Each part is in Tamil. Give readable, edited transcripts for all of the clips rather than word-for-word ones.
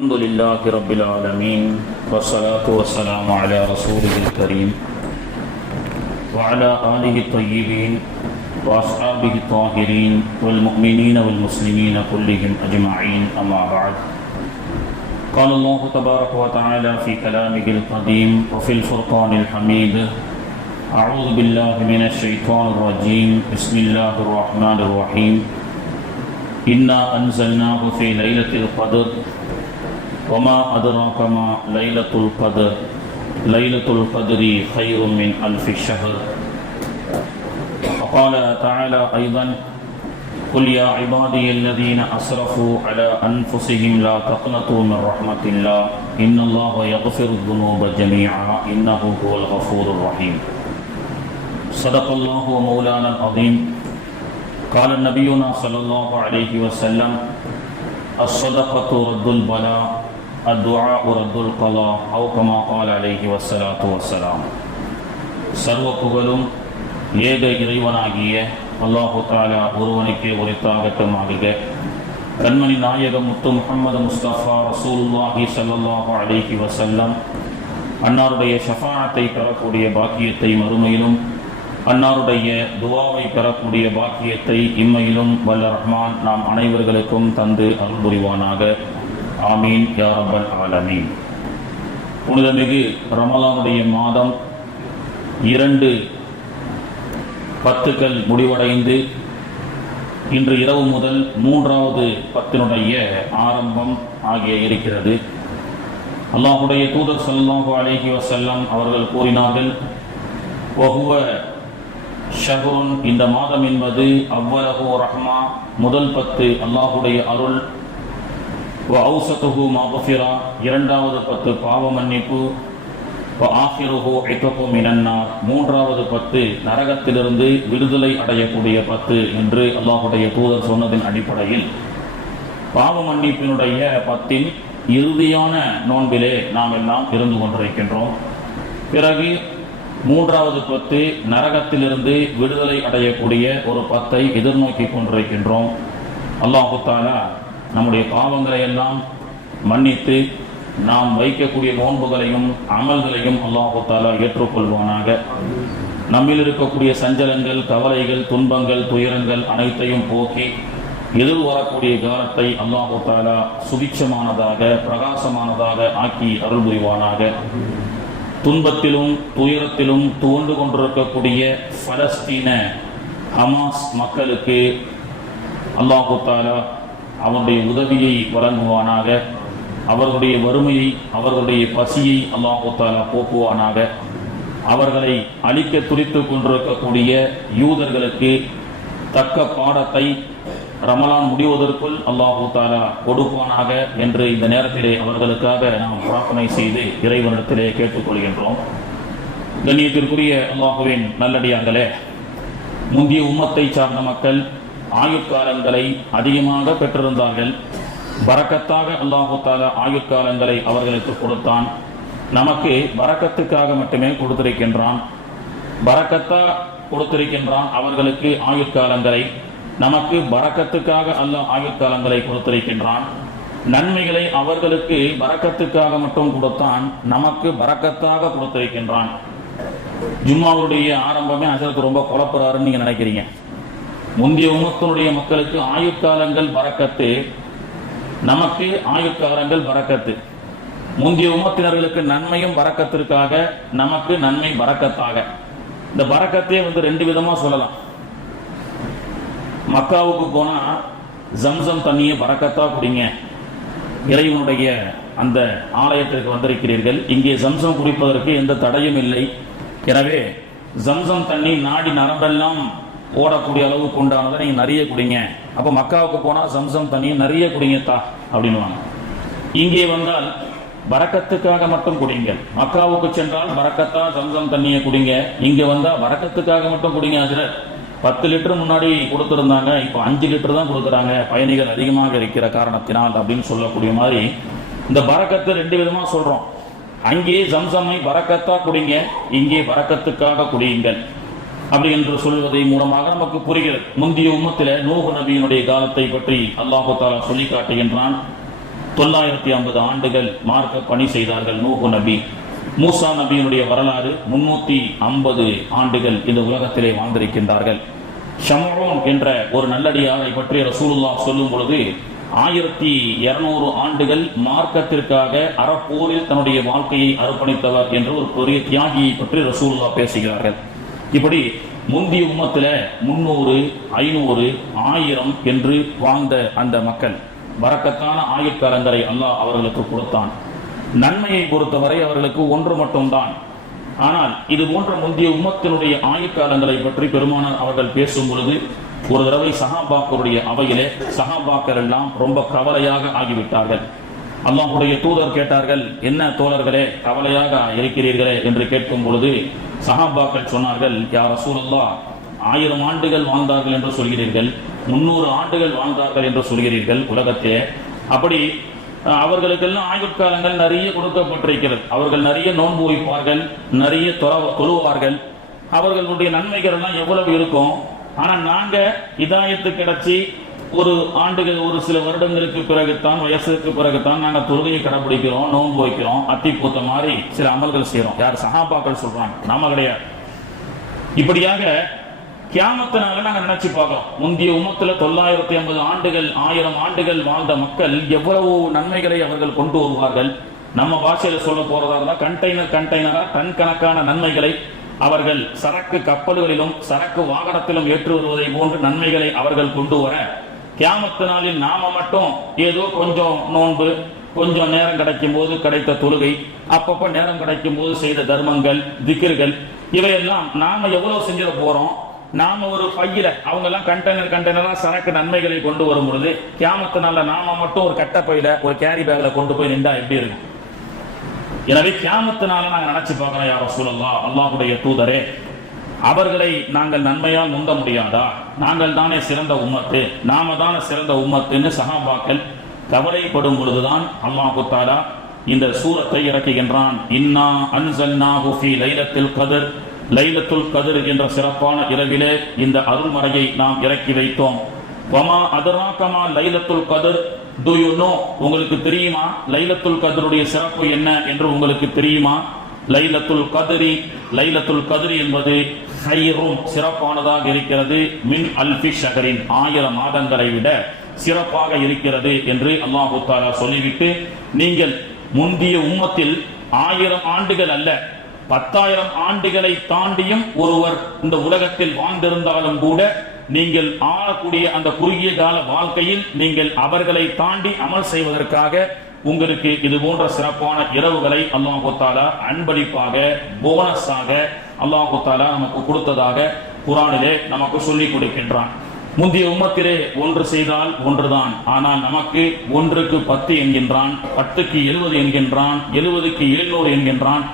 الحمد لله رب العالمين والصلاة والسلام على رسوله الكريم وعلى آله الطيبين وأصحابه الطاهرين والمؤمنين والمسلمين كلهم أجمعين أما بعد. قال الله تبارك وتعالى في كلامه القديم وفي الفرقان الحميد: أعوذ بالله من الشيطان الرجيم. بسم الله الرحمن الرحيم. إنا أنزلناه في ليلة القدر وما أدراك ما ليلة القدر ليلة القدر خير من ألف شهر. وقال تعالى أيضا: قل يا عبادي الذين أسرفوا على أنفسهم لا تقنطوا من رحمة الله إن الله يغفر الذنوب جميعا إنه هو الغفور الرحيم. صدق الله ومولانا العظيم. قال نبينا صلى الله عليه وسلم: الصدقة رد البلاء الدعاء رد القضاء أو كما قال عليه والصلاة والسلام. சர்வ புகழும் ஏக இறைவனாகிய அல்லாஹு தஆலா ஒருவனுக்கே உரித்தாகட்டுமாக. கண்மணி நாயகம் முத்து முஹம்மது முஸ்தபா ரசூலுல்லாஹி ஸல்லல்லாஹு அலைஹி வஸல்லம் அன்னாருடைய ஷஃபாஅத்தை பெறக்கூடிய பாக்கியத்தை மறுமையிலும், அன்னாருடைய துஆவை பெறக்கூடிய பாக்கியத்தை இம்மையிலும் வல்ல ரஹ்மான் நாம் அனைவர்களுக்கும் தந்து அருள் புரிவானாக. ஆமீன் யா ரப்பல் ஆலமீன். புனிதமிகு ரமலானுடைய மாதம் 2 பத்துக்கள் முடிவடைந்து இன்று இரவு முதல் 3வது பத்தினுடைய ஆரம்பம் ஆகிய இருக்கிறது. அல்லாஹுடைய தூதர் ஸல்லல்லாஹு அலைஹி வஸல்லம் அவர்கள் கூறினார்கள்: வஹுவ ஷஹ்ருன், இந்த மாதம் என்பது அவ்வலஹு ரஹ்மா, முதல் 10 அல்லாஹுடைய அருள், வ அவுஸதுஹு மக்ஃபிரா, இரண்டாவது 10 பாவ மன்னிப்பு, வ ஆஃபிருஹு இத்கு மினன்னார், மூன்றாவது 10 நரகத்திலிருந்து விடுதலை அடையக்கூடிய 10 என்று அல்லாஹுடைய தூதர் சொன்னதின் அடிப்படையில் பாவ மன்னிப்பினுடைய 10 இறுதியான நோன்பிலே நாம் எல்லாம் இருந்து கொண்டிருக்கின்றோம். பிறகு 3வது 10 நரகத்திலிருந்து விடுதலை அடையக்கூடிய ஒரு 10ஐ எதிர்நோக்கி கொண்டிருக்கின்றோம். அல்லாஹு தஆலா நம்முடைய பாவங்களை எல்லாம் மன்னித்து நாம் வைக்கக்கூடிய நோன்புகளையும் அமல்களையும் அல்லாஹு தஆலா ஏற்றுக்கொள்வானாக. நம்மில் இருக்கக்கூடிய சஞ்சலங்கள், கவலைகள், துன்பங்கள், துயரங்கள் அனைத்தையும் போக்கி எதிர் வரக்கூடிய காலத்தை அல்லாஹு தஆலா சுபிட்சமானதாக, பிரகாசமானதாக ஆக்கி அருள் புரிவானாக. துன்பத்திலும் துயரத்திலும் துவண்டு கொண்டிருக்கக்கூடிய பலஸ்தீன ஹமாஸ் மக்களுக்கு அல்லாஹு தஆலா அவருடைய உதவியை வழங்குவானாக. அவர்களுடைய வறுமையை, அவர்களுடைய பசியை அல்லாஹு தஆலா போக்குவானாக. அவர்களை அழிக்க துடித்துக் கொண்டிருக்கக்கூடிய யூதர்களுக்கு தக்க பாடத்தை ரமலான் முடிவதற்குள் அல்லாஹு தஆலா கொடுப்பானாக என்று இந்த நேரத்திலே அவர்களுக்காக நாம் பிரார்த்தனை செய்து இறைவனிடத்திலே கேட்டுக்கொள்கின்றோம். கண்ணியத்திற்குரிய அல்லாஹுவின் நல்லடியார்களே, முந்தைய உம்மத்தை சார்ந்த மக்கள் ஆயுட்காலங்களை அதிகமாக பெற்றிருந்தார்கள். பரக்கத்தாக அல்லாஹு தஆலா ஆயுட்காலங்களை அவர்களுக்கு கொடுத்தான். நமக்கு பரக்கத்துக்காக மட்டுமே கொடுத்திருக்கின்றான். பரக்கத்தா கொடுத்திருக்கின்றான் அவர்களுக்கு ஆயுட்காலங்களை. நமக்கு பரக்கத்துக்காக அல்லாஹ் ஆயுட்காலங்களை கொடுத்திருக்கின்றான். நன்மைகளை அவர்களுக்கு பரக்கத்துக்காக மட்டும் கொடுத்தான், நமக்கு பரக்கத்தாக கொடுத்திருக்கின்றான். ஜும்மாவுடைய ஆரம்பமே ஹஜ்ரத் ரொம்ப குழப்பறாருன்னு நீங்க நினைக்கிறீங்க. முந்தைய உம்மத்தினுடைய மக்களுக்கு ஆயுட்காலங்கள் பரக்கத்து, நமக்கு ஆயுட்காலங்கள் பரக்கத்து. முந்தைய உம்மத்தினர்களுக்கு நன்மையும் பரக்கத்திற்காக, நமக்கு நன்மை பரக்கத்தாக. இந்த பரக்கத்தை 2 விதமா சொல்லலாம். மக்காவுக்கு போனா ஜம்சம் தண்ணியை பரக்கத்தா குடிங்க. இறைவனுடைய அந்த ஆலயத்திற்கு வந்திருக்கிறீர்கள், இங்கே ஜம்சம் குடிப்பதற்கு எந்த தடையும் இல்லை. எனவே ஜம்சம் தண்ணி நாடி நரம்பெல்லாம் ஓடக்கூடிய அளவு கொண்டானதை நீங்க நிறைய குடிங்க. அப்ப மக்காவுக்கு போனா ஜம்சம் தண்ணியை நிறைய குடிங்கத்தா அப்படின்னுவாங்க. இங்கே வந்தால் பரக்கத்துக்காக மட்டும் குடிங்க. மக்காவுக்கு சென்றால் பரக்கத்தா ஜம்சம் தண்ணியை குடிங்க, இங்க வந்தா பரக்கத்துக்காக மட்டும் குடிங்க. ஹஜ்ரத் 10 லிட்டர் முன்னாடி கொடுத்திருந்தாங்க, இப்போ 5 லிட்டர் தான் கொடுக்குறாங்க, பயணிகள் அதிகமாக இருக்கிற காரணத்தினால் அப்படின்னு சொல்லக்கூடிய மாதிரி இந்த பரக்கத்தை 2 விதமா சொல்றோம். அங்கே ஜம்சமை பரக்கத்தா குடிங்க, இங்கே பரக்கத்துக்காக குடியுங்கள் அப்படி என்று சொல்வதை மூலமாக நமக்கு புரிகிறது. முந்தைய உம்மத்தில நூஹ் நபியினுடைய காலத்தை பற்றி அல்லாஹு தஆலா சொல்லி காட்டுகின்றான். 950 ஆண்டுகள் மார்க்க பணி செய்தார்கள் நூஹ் நபி. மூசா நபியினுடைய வரலாறு 350 ஆண்டுகள் இந்த உலகத்திலே வாழ்ந்திருக்கின்றார்கள். ஷம்ஊன் என்ற ஒரு நல்லடியாரை பற்றி ரசூலுல்லாஹ் சொல்லும் பொழுது 1200 ஆண்டுகள் மார்க்கத்திற்காக அறப்போரில் தன்னுடைய வாழ்க்கையை அர்ப்பணித்தவர் என்று ஒரு பெரிய தியாகியை பற்றி ரசூலுல்லாஹ் பேசுகிறார்கள். இப்படி முந்திய உம்மத்துல 300, 500, 1000 என்று வாழ்ந்த அந்த மக்கள் பரக்கத்தான ஆயுட்காலங்களை அல்லாஹ் அவர்களுக்கு கொடுத்தான். நன்மையை பொறுத்தவரை அவர்களுக்கு ஒன்று மட்டும்தான். ஆனால் இது போன்ற முந்திய உம்மத்தினுடைய ஆயுட்காலங்களை பற்றி பெருமானார் அவர்கள் பேசும் பொழுது ஒரு தடவை சஹாபாக்களுடைய அவையிலே சஹாபாக்கள் எல்லாம் ரொம்ப கவலையாக ஆகிவிட்டார்கள். அல்லாஹ்வுடைய தூதர் கேட்டார்கள், என்ன தோழர்களே கவலையாக இருக்கிறீர்களே என்று கேட்கும் பொழுது சஹாபாக்கள் சொன்னார்கள், யா ரசூலல்லாஹ் 1000 ஆண்டுகள் வாழ்ந்தார்கள் என்று சொல்கிறீர்கள், 300 ஆண்டுகள் வாழ்ந்தார்கள் என்று சொல்கிறீர்கள் உலகத்தே. அப்படி அவர்களுக்கெல்லாம் ஆயுட்காலங்கள் நிறைய கொடுக்கப்பட்டிருக்கிறது. அவர்கள் நிறைய நோன்பு வைப்பார்கள், நிறைய தொழுவார்கள், அவர்களுடைய நன்மைகள் எல்லாம் எவ்வளவு இருக்கும். ஆனா நாங்க இதாயத்து கிடைச்சி ஒரு ஆண்டுகள் ஒரு சில வருடங்களுக்கு பிறகுத்தான் வயசுக்கு பிறகுத்தான் நாங்க தொழுகையை கடைபிடிக்கிறோம், நோன்பு வைக்கிறோம், அத்தி பூத்த மாதிரி சில அமல்கள் செய்யறோம். யார் சஹாபாக்கள் சொல்றாங்க, நாம கிடையாது. இப்படியாக கியாமத்தினால நாங்க நினைச்சு பார்க்கிறோம். முந்தைய உம்மத்துல 950 ஆண்டுகள் 1000 ஆண்டுகள் வாழ்ந்த மக்கள் எவ்வளவு நன்மைகளை அவர்கள் கொண்டு வருவார்கள். நம்ம பாஷையில சொல்ல போறதா இருந்தா கண்டெய்னரா டன் கணக்கான நன்மைகளை அவர்கள் சரக்கு கப்பல்களிலும் சரக்கு வாகனத்திலும் ஏற்று வருவதை போன்று நன்மைகளை அவர்கள் கொண்டு வர, கியாமத்து நாளில் நாம மட்டும் ஏதோ கொஞ்சம் நோன்பு, கொஞ்சம் நேரம் கிடைக்கும் போது கிடைத்த தொழுகை, அப்பப்ப நேரம் கிடைக்கும் போது செய்த தர்மங்கள், திக்ர்கள், இவையெல்லாம் நாம எவ்வளவு செஞ்சிட போறோம். நாம ஒரு பையில அவங்க எல்லாம் கண்டெய்னரா சரக்கு நன்மைகளை கொண்டு வரும் பொழுது கியாமத்து நாள்ல நாம மட்டும் ஒரு கட்ட பையில ஒரு கேரி பேக்ல கொண்டு போய் நின்றா எப்படி இருக்கும்? எனவே கியாமத்தினால நாங்கள் நினைச்சு பார்க்கிறோம், யா ரசூலல்லாஹ் அல்லாஹ்வுடைய தூதரே, அவர்களை நாங்கள் நன்மையால் முந்த முடியாதா? நாங்கள் தானே சிறந்த உம்மத்து, நாம தானே சிறந்த உம்மத்துன்னு சஹாபாக்கள் கவலைப்படும் பொழுதுதான் அல்லாஹு தஆலா இந்த சூரத்தை இறக்குகின்றான். இன்னா அன்ஸல்நாஹு ஃபீ லைலத்துல் கத்ர், லைலத்துல் கத்ர் என்ற சிறப்பான இரவிலே இந்த அருள்மறையை நாம் இறக்கி வைத்தோம். வமா அதராக மா லைலத்துல் கத்ர், do you know, உங்களுக்கு தெரியுமா லைலத்துல் கத்ருடைய சிறப்பு என்ன என்று உங்களுக்கு தெரியுமா? லைலத்துல் கத்ரி என்பது ஹைரும் சிறப்பானதாக இருக்கிறது, மின் அல்ஃபி ஷஹரின் 1000 மாதங்களை விட சிறப்பாக இருக்கிறது என்று அல்லாஹு தஆலா சொல்லிவிட்டு, நீங்கள் முந்திய உம்மத்தில் 1000 ஆண்டுகள் அல்ல 10,000 ஆண்டுகளை தாண்டியும் ஒருவர் இந்த உலகத்தில் வாழ்ந்திருந்தாலும் கூட நீங்கள் ஆளக்கூடிய அந்த குறுகிய கால வாழ்க்கையில் நீங்கள் அவர்களை தாண்டி அமல் செய்வதற்காக உங்களுக்கு இது போன்ற சிறப்பான இரவுகளை அல்லாஹு தஆலா அன்பளிப்பாக போனஸாக அல்லாஹு தஆலா நமக்கு கொடுத்ததாக குர்ஆனிலே நமக்கு சொல்லிக் கொடுக்கின்றான். முந்தைய உம்மத்திலே ஒன்று செய்தால் ஒன்றுதான், ஆனால் நமக்கு 1க்கு 10 என்கின்றான், 10க்கு 70 என்கின்றான், 70க்கு 700 என்கின்றான்.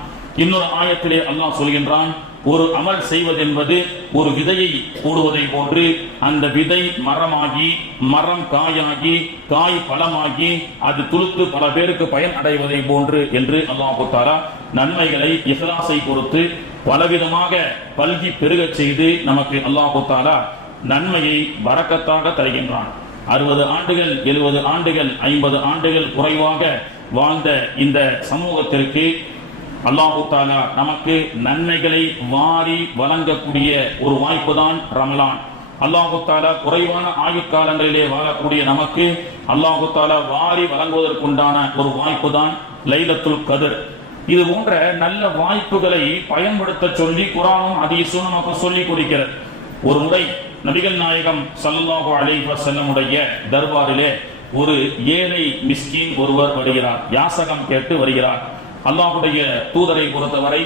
இன்னொரு ஆயத்திலே அல்லாஹ் சொல்கின்றான், ஒரு அமல் செய்வது என்பது ஒரு விதையை போடுவதை போன்று அந்த விதை மரமாகி, மரம் காயாகி, காய் பழமாகி, அது துளுத்து பல பேருக்கு பயன் அடைவதை போன்று என்று அல்லாஹ் தஆலா நன்மைகளை இஹ்லாஸை பொறுத்து பலவிதமாக பல்கி பெருகச் செய்து நமக்கு அல்லாஹ் தஆலா நன்மையை பரக்கத்தாக தருகின்றான். 60 ஆண்டுகள் 70 ஆண்டுகள் 50 ஆண்டுகள் குறைவாக வாழ்ந்த இந்த சமூகத்திற்கு அல்லாஹு தஆலா நமக்கு நன்மைகளை வாரி வழங்கக்கூடிய ஒரு வாய்ப்பு தான் ரமலான். அல்லாஹு தஆலா குறைவான ஆயுட்காலங்களிலே வாழக்கூடிய நமக்கு அல்லாஹு தஆலா வாரி வழங்குவதற்குண்டான ஒரு வாய்ப்பு தான் லைலத்துல் கத்ர். இது போன்ற நல்ல வாய்ப்புகளை பயன்படுத்த சொல்லி குர்ஆனும் ஹதீஸும் நமக்கு சொல்லிக் கொடுக்கிறது. ஒரு முறை நபிகள் நாயகம் ஸல்லல்லாஹு அலைஹி வஸல்லம் உடைய தர்பாரிலே ஒரு ஏழை மிஸ்கீன் ஒருவர் வருகிறார், யாசகம் கேட்டு வருகிறார். அல்லாஹ்வுடைய தூதரை பொறுத்தவரை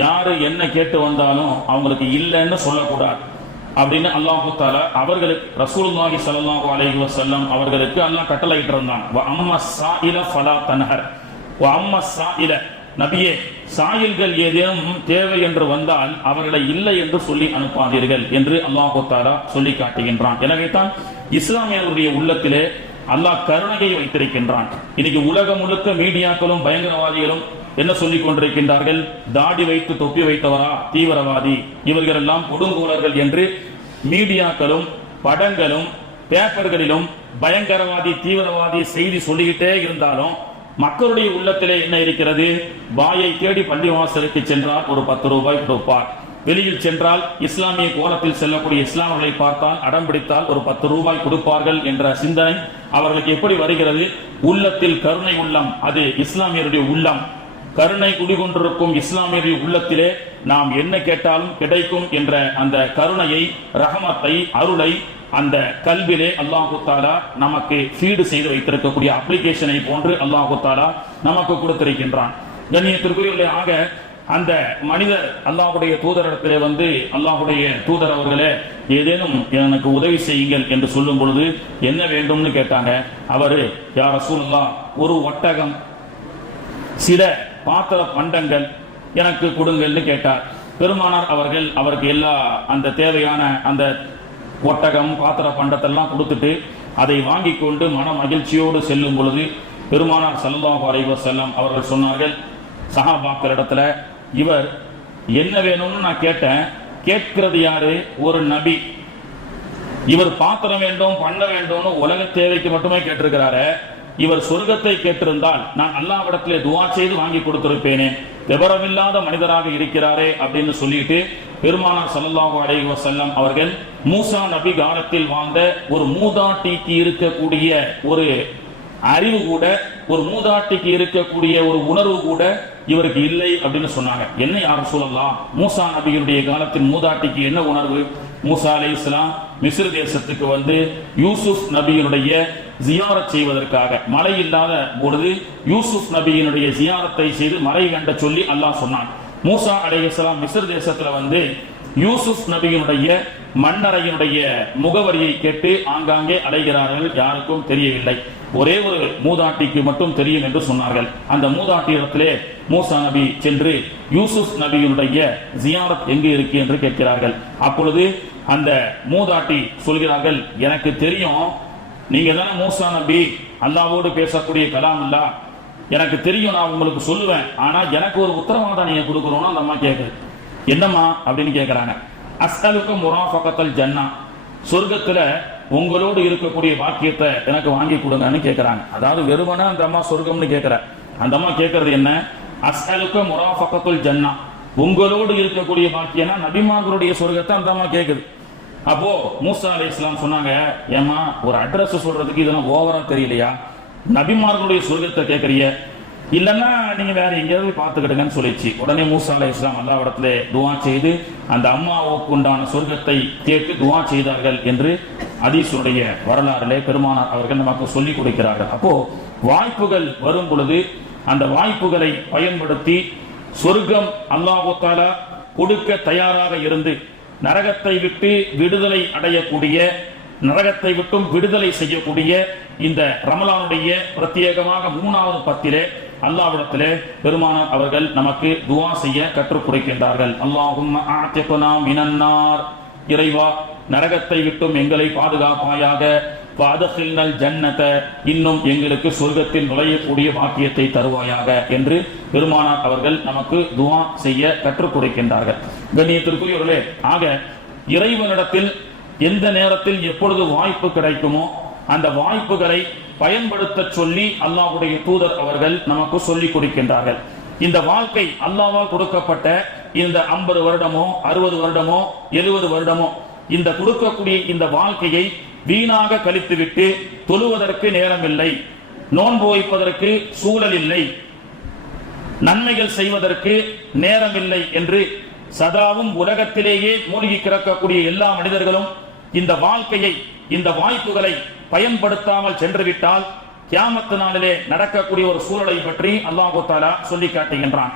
யாரு என்ன கேட்டு வந்தாலும் அவங்களுக்கு இல்லைன்னு சொல்லக்கூடாது அப்படின்னு அல்லாஹு தஆலா அவர்களுக்கு ரசூலுல்லாஹி ஸல்லல்லாஹு அலைஹி வஸல்லம் அவர்களுக்கு அல்லாஹ் கட்டளையிட்டு இருந்தான். வ அம்மா ஸாயில ஃபலா தன்ஹர், வ அம்மா ஸாயில, நபியே சாயில்கள் ஏதேனும் தேவை என்று வந்தால் அவர்களை இல்லை என்று சொல்லி அனுப்பாதீர்கள் என்று அல்லாஹு தஆலா சொல்லி காட்டுகின்றான். எனவே தான் இஸ்லாமியர்களுடைய உள்ளத்திலே அல்லாஹ் கருணையை வைத்திருக்கின்றான். இன்னைக்கு உலகம் முழுக்க மீடியாக்களும் பயங்கரவாதிகளும் என்ன சொல்லிக் கொண்டிருக்கின்றார்கள்? தாடி வைத்து தொப்பி வைத்தவரா தீவிரவாதி, இவர்கள் எல்லாம் கொடுங்கோலர்கள் என்று மீடியாக்களும் படங்களும் பேப்பர்களிலும் பயங்கரவாதி தீவிரவாதி செய்தி சொல்லிக்கிட்டே இருந்தாலும் மக்களுடைய உள்ளத்திலே என்ன இருக்கிறது? வாயை தேடி பள்ளிவாசலுக்கு சென்றால் ஒரு 10 ரூபாய் கொடுப்பார், வெளியில் சென்றால் இஸ்லாமிய கோலத்தில் செல்லக்கூடிய இஸ்லாமர்களை பார்த்தால் அடம் பிடித்தால் ஒரு 10 ரூபாய் கொடுப்பார்கள் என்ற சிந்தனை அவர்களுக்கு எப்படி வருகிறது? உள்ளத்தில் கருணை உள்ளம், அது இஸ்லாமியருடைய உள்ளம். கருணை குடிகொண்டிருக்கும் இஸ்லாமியருடைய உள்ளத்திலே நாம் என்ன கேட்டாலும் கிடைக்கும் என்ற அந்த கருணையை, ரஹமத்தை, அருளை அந்த கல்விலே அல்லாஹு தஆலா நமக்கு ஃபீடு செய்து வைத்திருக்கக்கூடிய அப்ளிகேஷனை போன்று அல்லாஹு தஆலா நமக்கு கொடுத்திருக்கின்றான். கண்ணியத்திற்குரியவர்களே, ஆக அந்த மனிதர் அல்லாஹ்வுடைய தூதரிடத்திலே வந்து, அல்லாஹ்வுடைய தூதர் அவர்களே ஏதேனும் எனக்கு உதவி செய்யுங்கள் என்று சொல்லும் பொழுது என்ன வேண்டும்னு கேட்டாங்க. அவரு, யா ரசூலுல்லாஹ், ஒரு ஒட்டகம், சில பாத்திர பண்டங்கள் எனக்கு கொடுங்கள்னு கேட்டார். பெருமானார் அவர்கள் அவருக்கு எல்லா அந்த தேவையான அந்த ஒட்டகம் பாத்திர பண்டத்தெல்லாம் கொடுத்துட்டு அதை வாங்கி கொண்டு மன மகிழ்ச்சியோடு செல்லும் பொழுது பெருமானார் ஸல்லல்லாஹு அலைஹி வஸல்லம் அவர்கள் சொன்னார்கள் சஹாபாக்களிடத்துல, இவர் என்ன வேணும்னு நான் கேட்டேன், கேட்கிறது யாரு? ஒரு நபி. இவர் பாத்திரம் வேண்டும் பண்ண வேண்டும்னு உலக தேவைக்கு மட்டுமே கேட்டிருக்கிறாரு. இவர் சொர்க்கத்தை கேட்டிருந்தால் நான் அல்லாஹ்விடத்திலே துஆ செய்து வாங்கி கொடுத்திருப்பேனே, விவரமில்லாத மனிதராக இருக்கிறாரே அப்படின்னு சொல்லிட்டு பெருமானார் ஸல்லல்லாஹு அலைஹி வஸல்லம் அவர்கள் மூசா நபி காலத்தில் வாழ்ந்த ஒரு மூதாட்டிக்கு இருக்கக்கூடிய ஒரு அறிவு கூட, ஒரு மூதாட்டிக்கு இருக்கக்கூடிய ஒரு உணர்வு கூட இவருக்கு இல்லை அப்படின்னு சொன்னாங்க. என்ன யா ரசூலல்லாஹ், மூசா நபியுடைய காலத்தின் மூதாட்டிக்கு என்ன உணர்வு? மூசா அலைஹிஸ்ஸலாம் மிஸ்ர் தேசத்துக்கு வந்து யூசுப் நபியினுடைய ஜியாரத் செய்வதற்காக, மழை இல்லாத பொழுது யூசுப் நபியினுடைய ஜியாரத்தை செய்து மழை கண்ட சொல்லி அல்லாஹ் சொன்னான். மூசா அலைஹிஸ்ஸலாம் மிஸ்ர் தேசத்துல வந்து யூசுப் நபியினுடைய மன்னரையினுடைய முகவரியை கேட்டு ஆங்காங்கே அலைகிறார்கள், யாருக்கும் தெரியவில்லை. ஒரே ஒரு மூதாட்டிக்கு மட்டும் தெரியும் என்று சொன்னார்கள். அந்த மூதாட்டியிடத்திலே மூசா நபி சென்று யூசுப் நபியினுடைய ஜியாரத் எங்கு இருக்கு என்று கேட்கிறார்கள். அப்பொழுது அந்த மூதாட்டி சொல்கிறார்கள், எனக்கு தெரியும், நீங்க தானே மூசா நபி, அல்லாஹ்வோடு பேசக்கூடிய கலாம் இல்ல, எனக்கு தெரியும், நான் உங்களுக்கு சொல்லுவேன், ஆனா எனக்கு ஒரு உத்தரவாதம் நீங்க கொடுக்கணும்னு அந்த அம்மா கேட்குது. என்னம்மா அப்படின்னு கேட்கிறாங்க. அஸ்அலுக முராஃபகத்தல் ஜன்னா, சொர்க்கத்துல உங்களோடு இருக்கக்கூடிய வாக்கியத்தை எனக்கு வாங்கி கொடுங்கன்னு கேட்கிறாங்க. அதாவது வெறுமனா அந்த அம்மா சொர்க்கம்னு கேட்கிற, அந்த அம்மா கேட்கறது என்ன? அஸ்அலுக முராஃபகத்துல் ஜன்னா, உங்களோடு இருக்கக்கூடிய வாக்கியம்னா நபிமார்களுடைய சொர்க்கத்தை அந்த அம்மா கேட்குது. அப்போ மூசா அலைஹிஸ்ஸலாம் சொன்னாங்க, ஏமா ஒரு அட்ரஸ் சொல்றதுக்கு இதெல்லாம் ஓவரா தெரியலையா? நபிமார்களுடைய சொர்க்கத்தை கேட்கறிய, இல்லன்னா நீங்க வேற எங்கேயாவது பார்த்துக்கிடுங்கன்னு சொல்லிச்சு. உடனே மூசா அலைஹிஸ்ஸலாம் அல்லாஹ்விடத்துல துஆ செய்து அந்த அம்மாவுக்கு உண்டான சொர்க்கத்தை கேட்டு துஆ செய்தார்கள் என்று ஹதீஸுடைய வரலாறுலே பெருமானார் அவர்கள் நமக்கு சொல்லிக் கொடுக்கிறார்கள். அப்போ வாய்ப்புகள் வரும் பொழுது அந்த வாய்ப்புகளை பயன்படுத்தி சொர்க்கம் அல்லாஹ் தஆலா கொடுக்க தயாராக இருந்து நரகத்தை விட்டு விடுதலை அடையக்கூடிய, நரகத்தை விட்டும் விடுதலை செய்யக்கூடிய இந்த ரமலானுடைய பிரத்யேகமாக 3வது பத்திலே அல்லாஹ்விடத்திலே பெருமானார் அவர்கள் நமக்கு துஆ செய்ய கற்றுக் கொடுக்கின்றார்கள். அல்லாஹும்ம ஆத்திக்னா மினன் நார், இறைவா நரகத்தை விட்டும் எங்களை பாதுகாப்பாயாக, வஅத்கில்னல் ஜன்னத, இன்னும் எங்களுக்கு சொர்க்கத்தில் நுழையக்கூடிய பாக்கியத்தை தருவாயாக என்று பெருமானார் அவர்கள் நமக்கு துஆ செய்ய கற்றுக் கொடுக்கின்றார்கள். கண்ணியத்திற்குரியவர்களே, ஆக இறைவனிடத்தில் எந்த நேரத்தில் எப்பொழுது வாய்ப்பு கிடைக்குமோ அந்த வாய்ப்புகளை பயன்படுத்த சொல்லி அல்லாஹ்வுடைய தூதர் அவர்கள் நமக்கு சொல்லிக் கொடுக்கின்றார்கள். இந்த வாழ்க்கை அல்லாஹ்வால் கொடுக்கப்பட்ட இந்த 50 வருடமோ 60 வருடமோ 70 வருடமோ இந்த கொடுக்கக்கூடிய இந்த வாழ்க்கையை வீணாக கழித்துவிட்டு தொழுவதற்கு நேரம் இல்லை, நோன்பு வைப்பதற்கு சூழல் இல்லை, நன்மைகள் செய்வதற்கு நேரம் இல்லை என்று சதாவும் உலகத்திலேயே மூழ்கி கிடக்கக்கூடிய எல்லா மனிதர்களும் இந்த வாழ்க்கையை, இந்த வாய்ப்புகளை பயன்படுத்தாமல் சென்றுவிட்டால் கியாமத்து நாளிலே நடக்கக்கூடிய ஒரு சூழலை பற்றி அல்லாஹ் தஆலா சொல்லி காட்டுகின்றான்.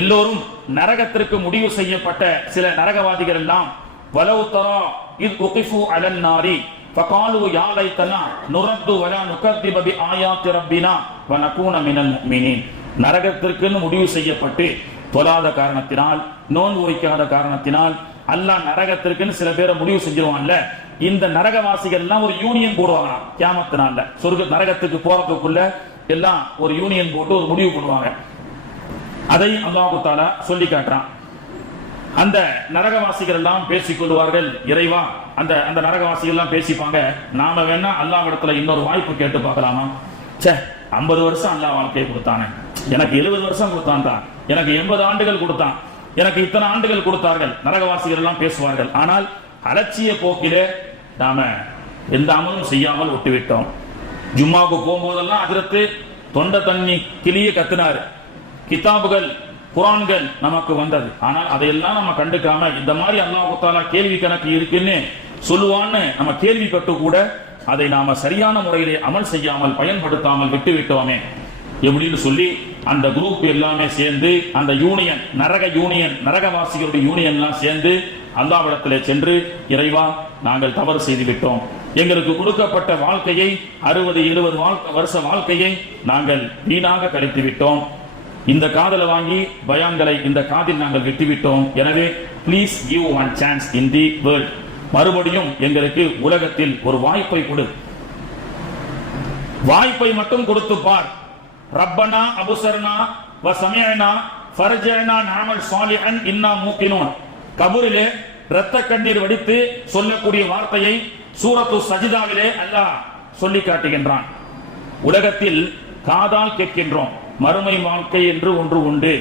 எல்லோரும் நரகத்திற்கு முடிவு செய்யப்பட்ட சில நரகவாதிகள் எல்லாம் வலவு தரா இத் உகிஃபு அலன் நாரி ஃபகாலு யா லைத்தனா நுரத்து வலா நுகத்திப பி ஆயாத்தி ரப்பினா வ நகூன மினல் முஃமினீன், நரகத்திற்கு முடிவு செய்யப்பட்டு தொழாத காரணத்தினால், நோன்பு வைக்காத காரணத்தினால் அல்லாஹ் நரகத்திற்குன்னு சில பேரை முடிவு செஞ்சிருவான்ல, இந்த நரகவாசிகள் எல்லாம் ஒரு யூனியன் போடுவாங்க கியாமத்து நாள்ல. சொர்க்க நரகத்துக்கு போறதுக்குள்ள எல்லாம் ஒரு யூனியன் போட்டு ஒரு முடிவு பண்ணுவாங்க. அதை அல்லாஹ் தஆலா சொல்லி காட்டுறான். அந்த நரகவாசிகள் எல்லாம் பேசிக் கொள்வார்கள், இறைவா அந்த அந்த நரகவாசிகள் எல்லாம் பேசிப்பாங்க, நாம வேணா அல்லாஹ் இடத்துல இன்னொரு வாய்ப்பு கேட்டு பார்க்கலாமா? சே, 50 வருஷம் அல்லாஹ் வாழ்க்கையை கொடுத்தானே, எனக்கு 70 வருஷம் கொடுத்தான் தான், எனக்கு 80 ஆண்டுகள் கொடுத்தான், எனக்கு இத்தனை ஆண்டுகள் கொடுத்தார்கள், நரகவாசிகள் எல்லாம் பேசுவார்கள். ஆனால் அலட்சிய போக்கிலே நாம எந்த அமலும் செய்யாமல் விட்டுவிட்டோம். ஜும்மாவுக்கு போகும்போதெல்லாம் அதிரத்து தொண்டை தண்ணி கிளிய கத்தினாரு, கிதாபுகள் குரான்கள் நமக்கு வந்தது. ஆனால் அதையெல்லாம் நம்ம கண்டுக்காம இந்த மாதிரி அல்லாஹ் தஆலா கேள்வி கணக்கு இருக்குன்னு சொல்லுவான்னு நம்ம கேள்விப்பட்டு கூட அதை நாம சரியான முறையிலே அமல் செய்யாமல் பயன்படுத்தாமல் விட்டு விட்டோமே எப்படின்னு சொல்லி அந்த குரூப் எல்லாமே சேர்ந்து அந்த யூனியன் நரகவாசிகளுடைய யூனியன் எல்லாம் சேர்ந்து அல்லாஹ்விடத்திலே சென்று, இறைவா நாங்கள் தவறு செய்து விட்டோம், எங்களுக்கு கொடுக்கப்பட்ட வாழ்க்கையை 60-70 வருஷ வாழ்க்கையை நாங்கள் வீணாக கழித்து விட்டோம், இந்த காதலை வாங்கி பயான்களை இந்த காதில் நாங்கள் விட்டுவிட்டோம், எனவே please give one chance in the world, மறுபடியும் எங்களுக்கு உலகத்தில் ஒரு வாய்ப்பை கொடு, வாய்ப்பை மட்டும் கொடுத்து பார். ரப்பனா அபுசர்னா வ சமிஅனா ஃபர்ஜனா நஅமல் சாலிஹன் இன்னா மூகினூன். கபூரிலே இரத்த கண்ணீர் வடித்து சொல்லக்கூடிய வார்த்தையை சூரத்து சஜிதாவிலே அல்லாஹ் சொல்லி காட்டுகின்றான். உலகத்தில் காதால் கேட்கின்றோம், மறுமை வாழ்க்கை என்று ஒன்று உண்டு,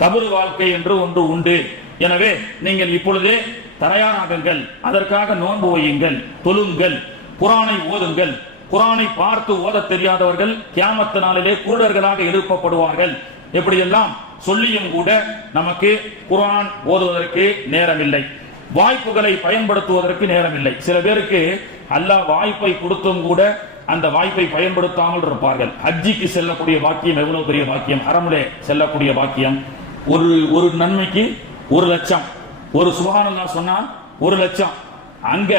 கபர் வாழ்க்கை என்று ஒன்று உண்டு, எனவே நீங்கள் இப்பொழுதே தயாராகுங்கள், அதற்காக நோன்பு வையுங்கள், தொழுங்கள், குர்ஆனை ஓதுங்கள். குர்ஆனை பார்த்து ஓத தெரியாதவர்கள் கியாமத் நாளிலே குருடர்களாக எழுப்பப்படுவார்கள். எப்படியெல்லாம் சொல்லியும் கூட நமக்கு குர்ஆன் ஓதுவதற்கு நேரமில்லை, வாய்ப்புகளை பயன்படுத்துவதற்கு நேரமில்லை. சில பேருக்கு அல்லாஹ் வாய்ப்பை கொடுத்தும் கூட அந்த வாய்ப்பை பயன்படுத்தாமல் இருப்பார்கள். ஹஜ்ஜிக்கு செல்லக்கூடிய பாக்கியம் எவ்வளவு பெரிய பாக்கியம், ஹரமுலே செல்லக்கூடிய பாக்கியம். ஒரு நன்மைக்கு 1 லட்சம், ஒரு சுப்ஹானல்லாஹ் சொன்னா 1 லட்சம். அங்க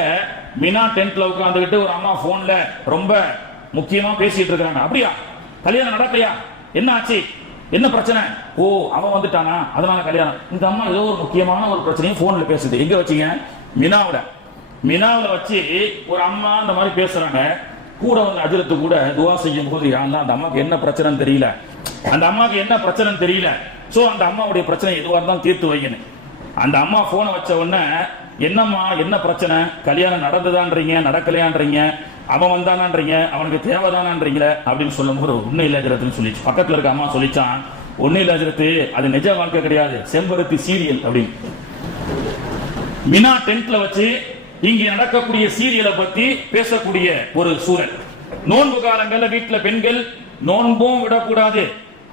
மினா டென்ட்ல உட்கார்ந்துகிட்டு ஒரு அம்மா போன்ல ரொம்ப முக்கியமா பேசிட்டு இருக்காங்க. அப்படியா, கல்யாணம் நடக்கலையா, என்ன ஆச்சு, என்ன பிரச்சனை, ஓ அவன் வந்துட்டானா அதனால கல்யாணம். இந்த அம்மா ஏதோ ஒரு முக்கியமான ஒரு பிரச்சனையும் போன்ல பேசுது. எங்க வச்சீங்க? மினாவுல வச்சு ஒரு அம்மா அந்த மாதிரி பேசுறாங்க. கூட வந்து அஜரத்து கூட துவா செய்யும் போது, அந்த அம்மாக்கு என்ன பிரச்சனைன்னு தெரியல, அந்த அம்மாக்கு என்ன பிரச்சனைன்னு தெரியல, சோ அந்த அம்மாவுடைய பிரச்சனை எதுவா இருந்தாலும் தீர்த்து வைக்கணும். அந்த அம்மா போனை வச்ச உடனே, என்னம்மா என்ன பிரச்சனை, கல்யாணம் நடந்துதான்றீங்க நடக்கலையான்றீங்க, அவன் வந்தானான்றீங்க, அவனுக்கு தேவைதானான்றீங்களே அப்படின்னு சொல்லும் போது, ஒன்னும் இல்ல ஹஜ்ரத்னு சொல்லிச்சு. பக்கத்துல இருக்க அம்மா சொல்லிச்சான், ஒன்னும் இல்ல ஹஜ்ரத், அது நிஜ வாழ்க்கை கிடையாது, செம்பருத்தி சீரியல் அப்படின்னு. மினா டென்ட்ல வச்சு இங்க நடக்கக்கூடிய சீரியலை பத்தி பேசக்கூடிய ஒரு சூழல். நோன்பு காலங்கள்ல வீட்டுல பெண்கள் நோன்பும் விடக்கூடாது.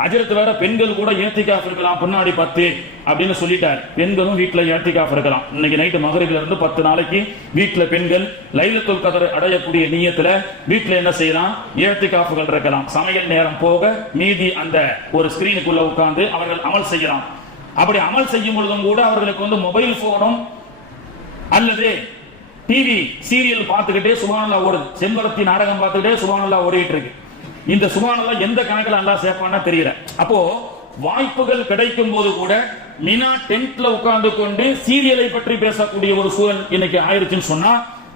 ஹஜ்ரத் வேற பெண்கள் கூட ஏத்திகாஃப் இருக்கலாம் பின்னாடி 10 அப்படின்னு சொல்லிட்டார். பெண்களும் வீட்டுல ஏத்திகாஃப் இருக்கலாம். இன்னைக்கு நைட்டு மகரிபில இருந்து 10 நாளைக்கு வீட்டுல பெண்கள் லைலத்துல் கத்ர் அடையக்கூடிய நியத்துல வீட்டுல என்ன செய்யலாம், ஏத்திகாஃப்கள் இருக்கலாம். சமையல் நேரம் போக மீதி அந்த ஒரு ஸ்கிரீனுக்குள்ள உட்கார்ந்து அவர்கள் அமல் செய்யலாம். அப்படி அமல் செய்யும் பொழுதும் கூட அவர்களுக்கு வந்து மொபைல் போனும் அல்லது டிவி சீரியல் பார்த்துக்கிட்டே சுப்ஹானல்லாஹ் ஓடுது, செம்பருத்தி நாடகம் பார்த்துக்கிட்டே சுப்ஹானல்லாஹ் ஓடிட்டு இருக்கு. இந்த சுப்ஹானல்லாஹ் எந்த கணக்குல அல்லாஹ் சேர்ப்பான்னா தெரியல. அப்போ வாய்ப்புகள் கிடைக்கும் போது கூட மினா டென்ட்ல உட்கார்ந்து கொண்டு சீரியலை பற்றி பேசக்கூடிய ஒரு சூழல் இன்னைக்கு ஆயிருச்சுன்னு சொன்னா,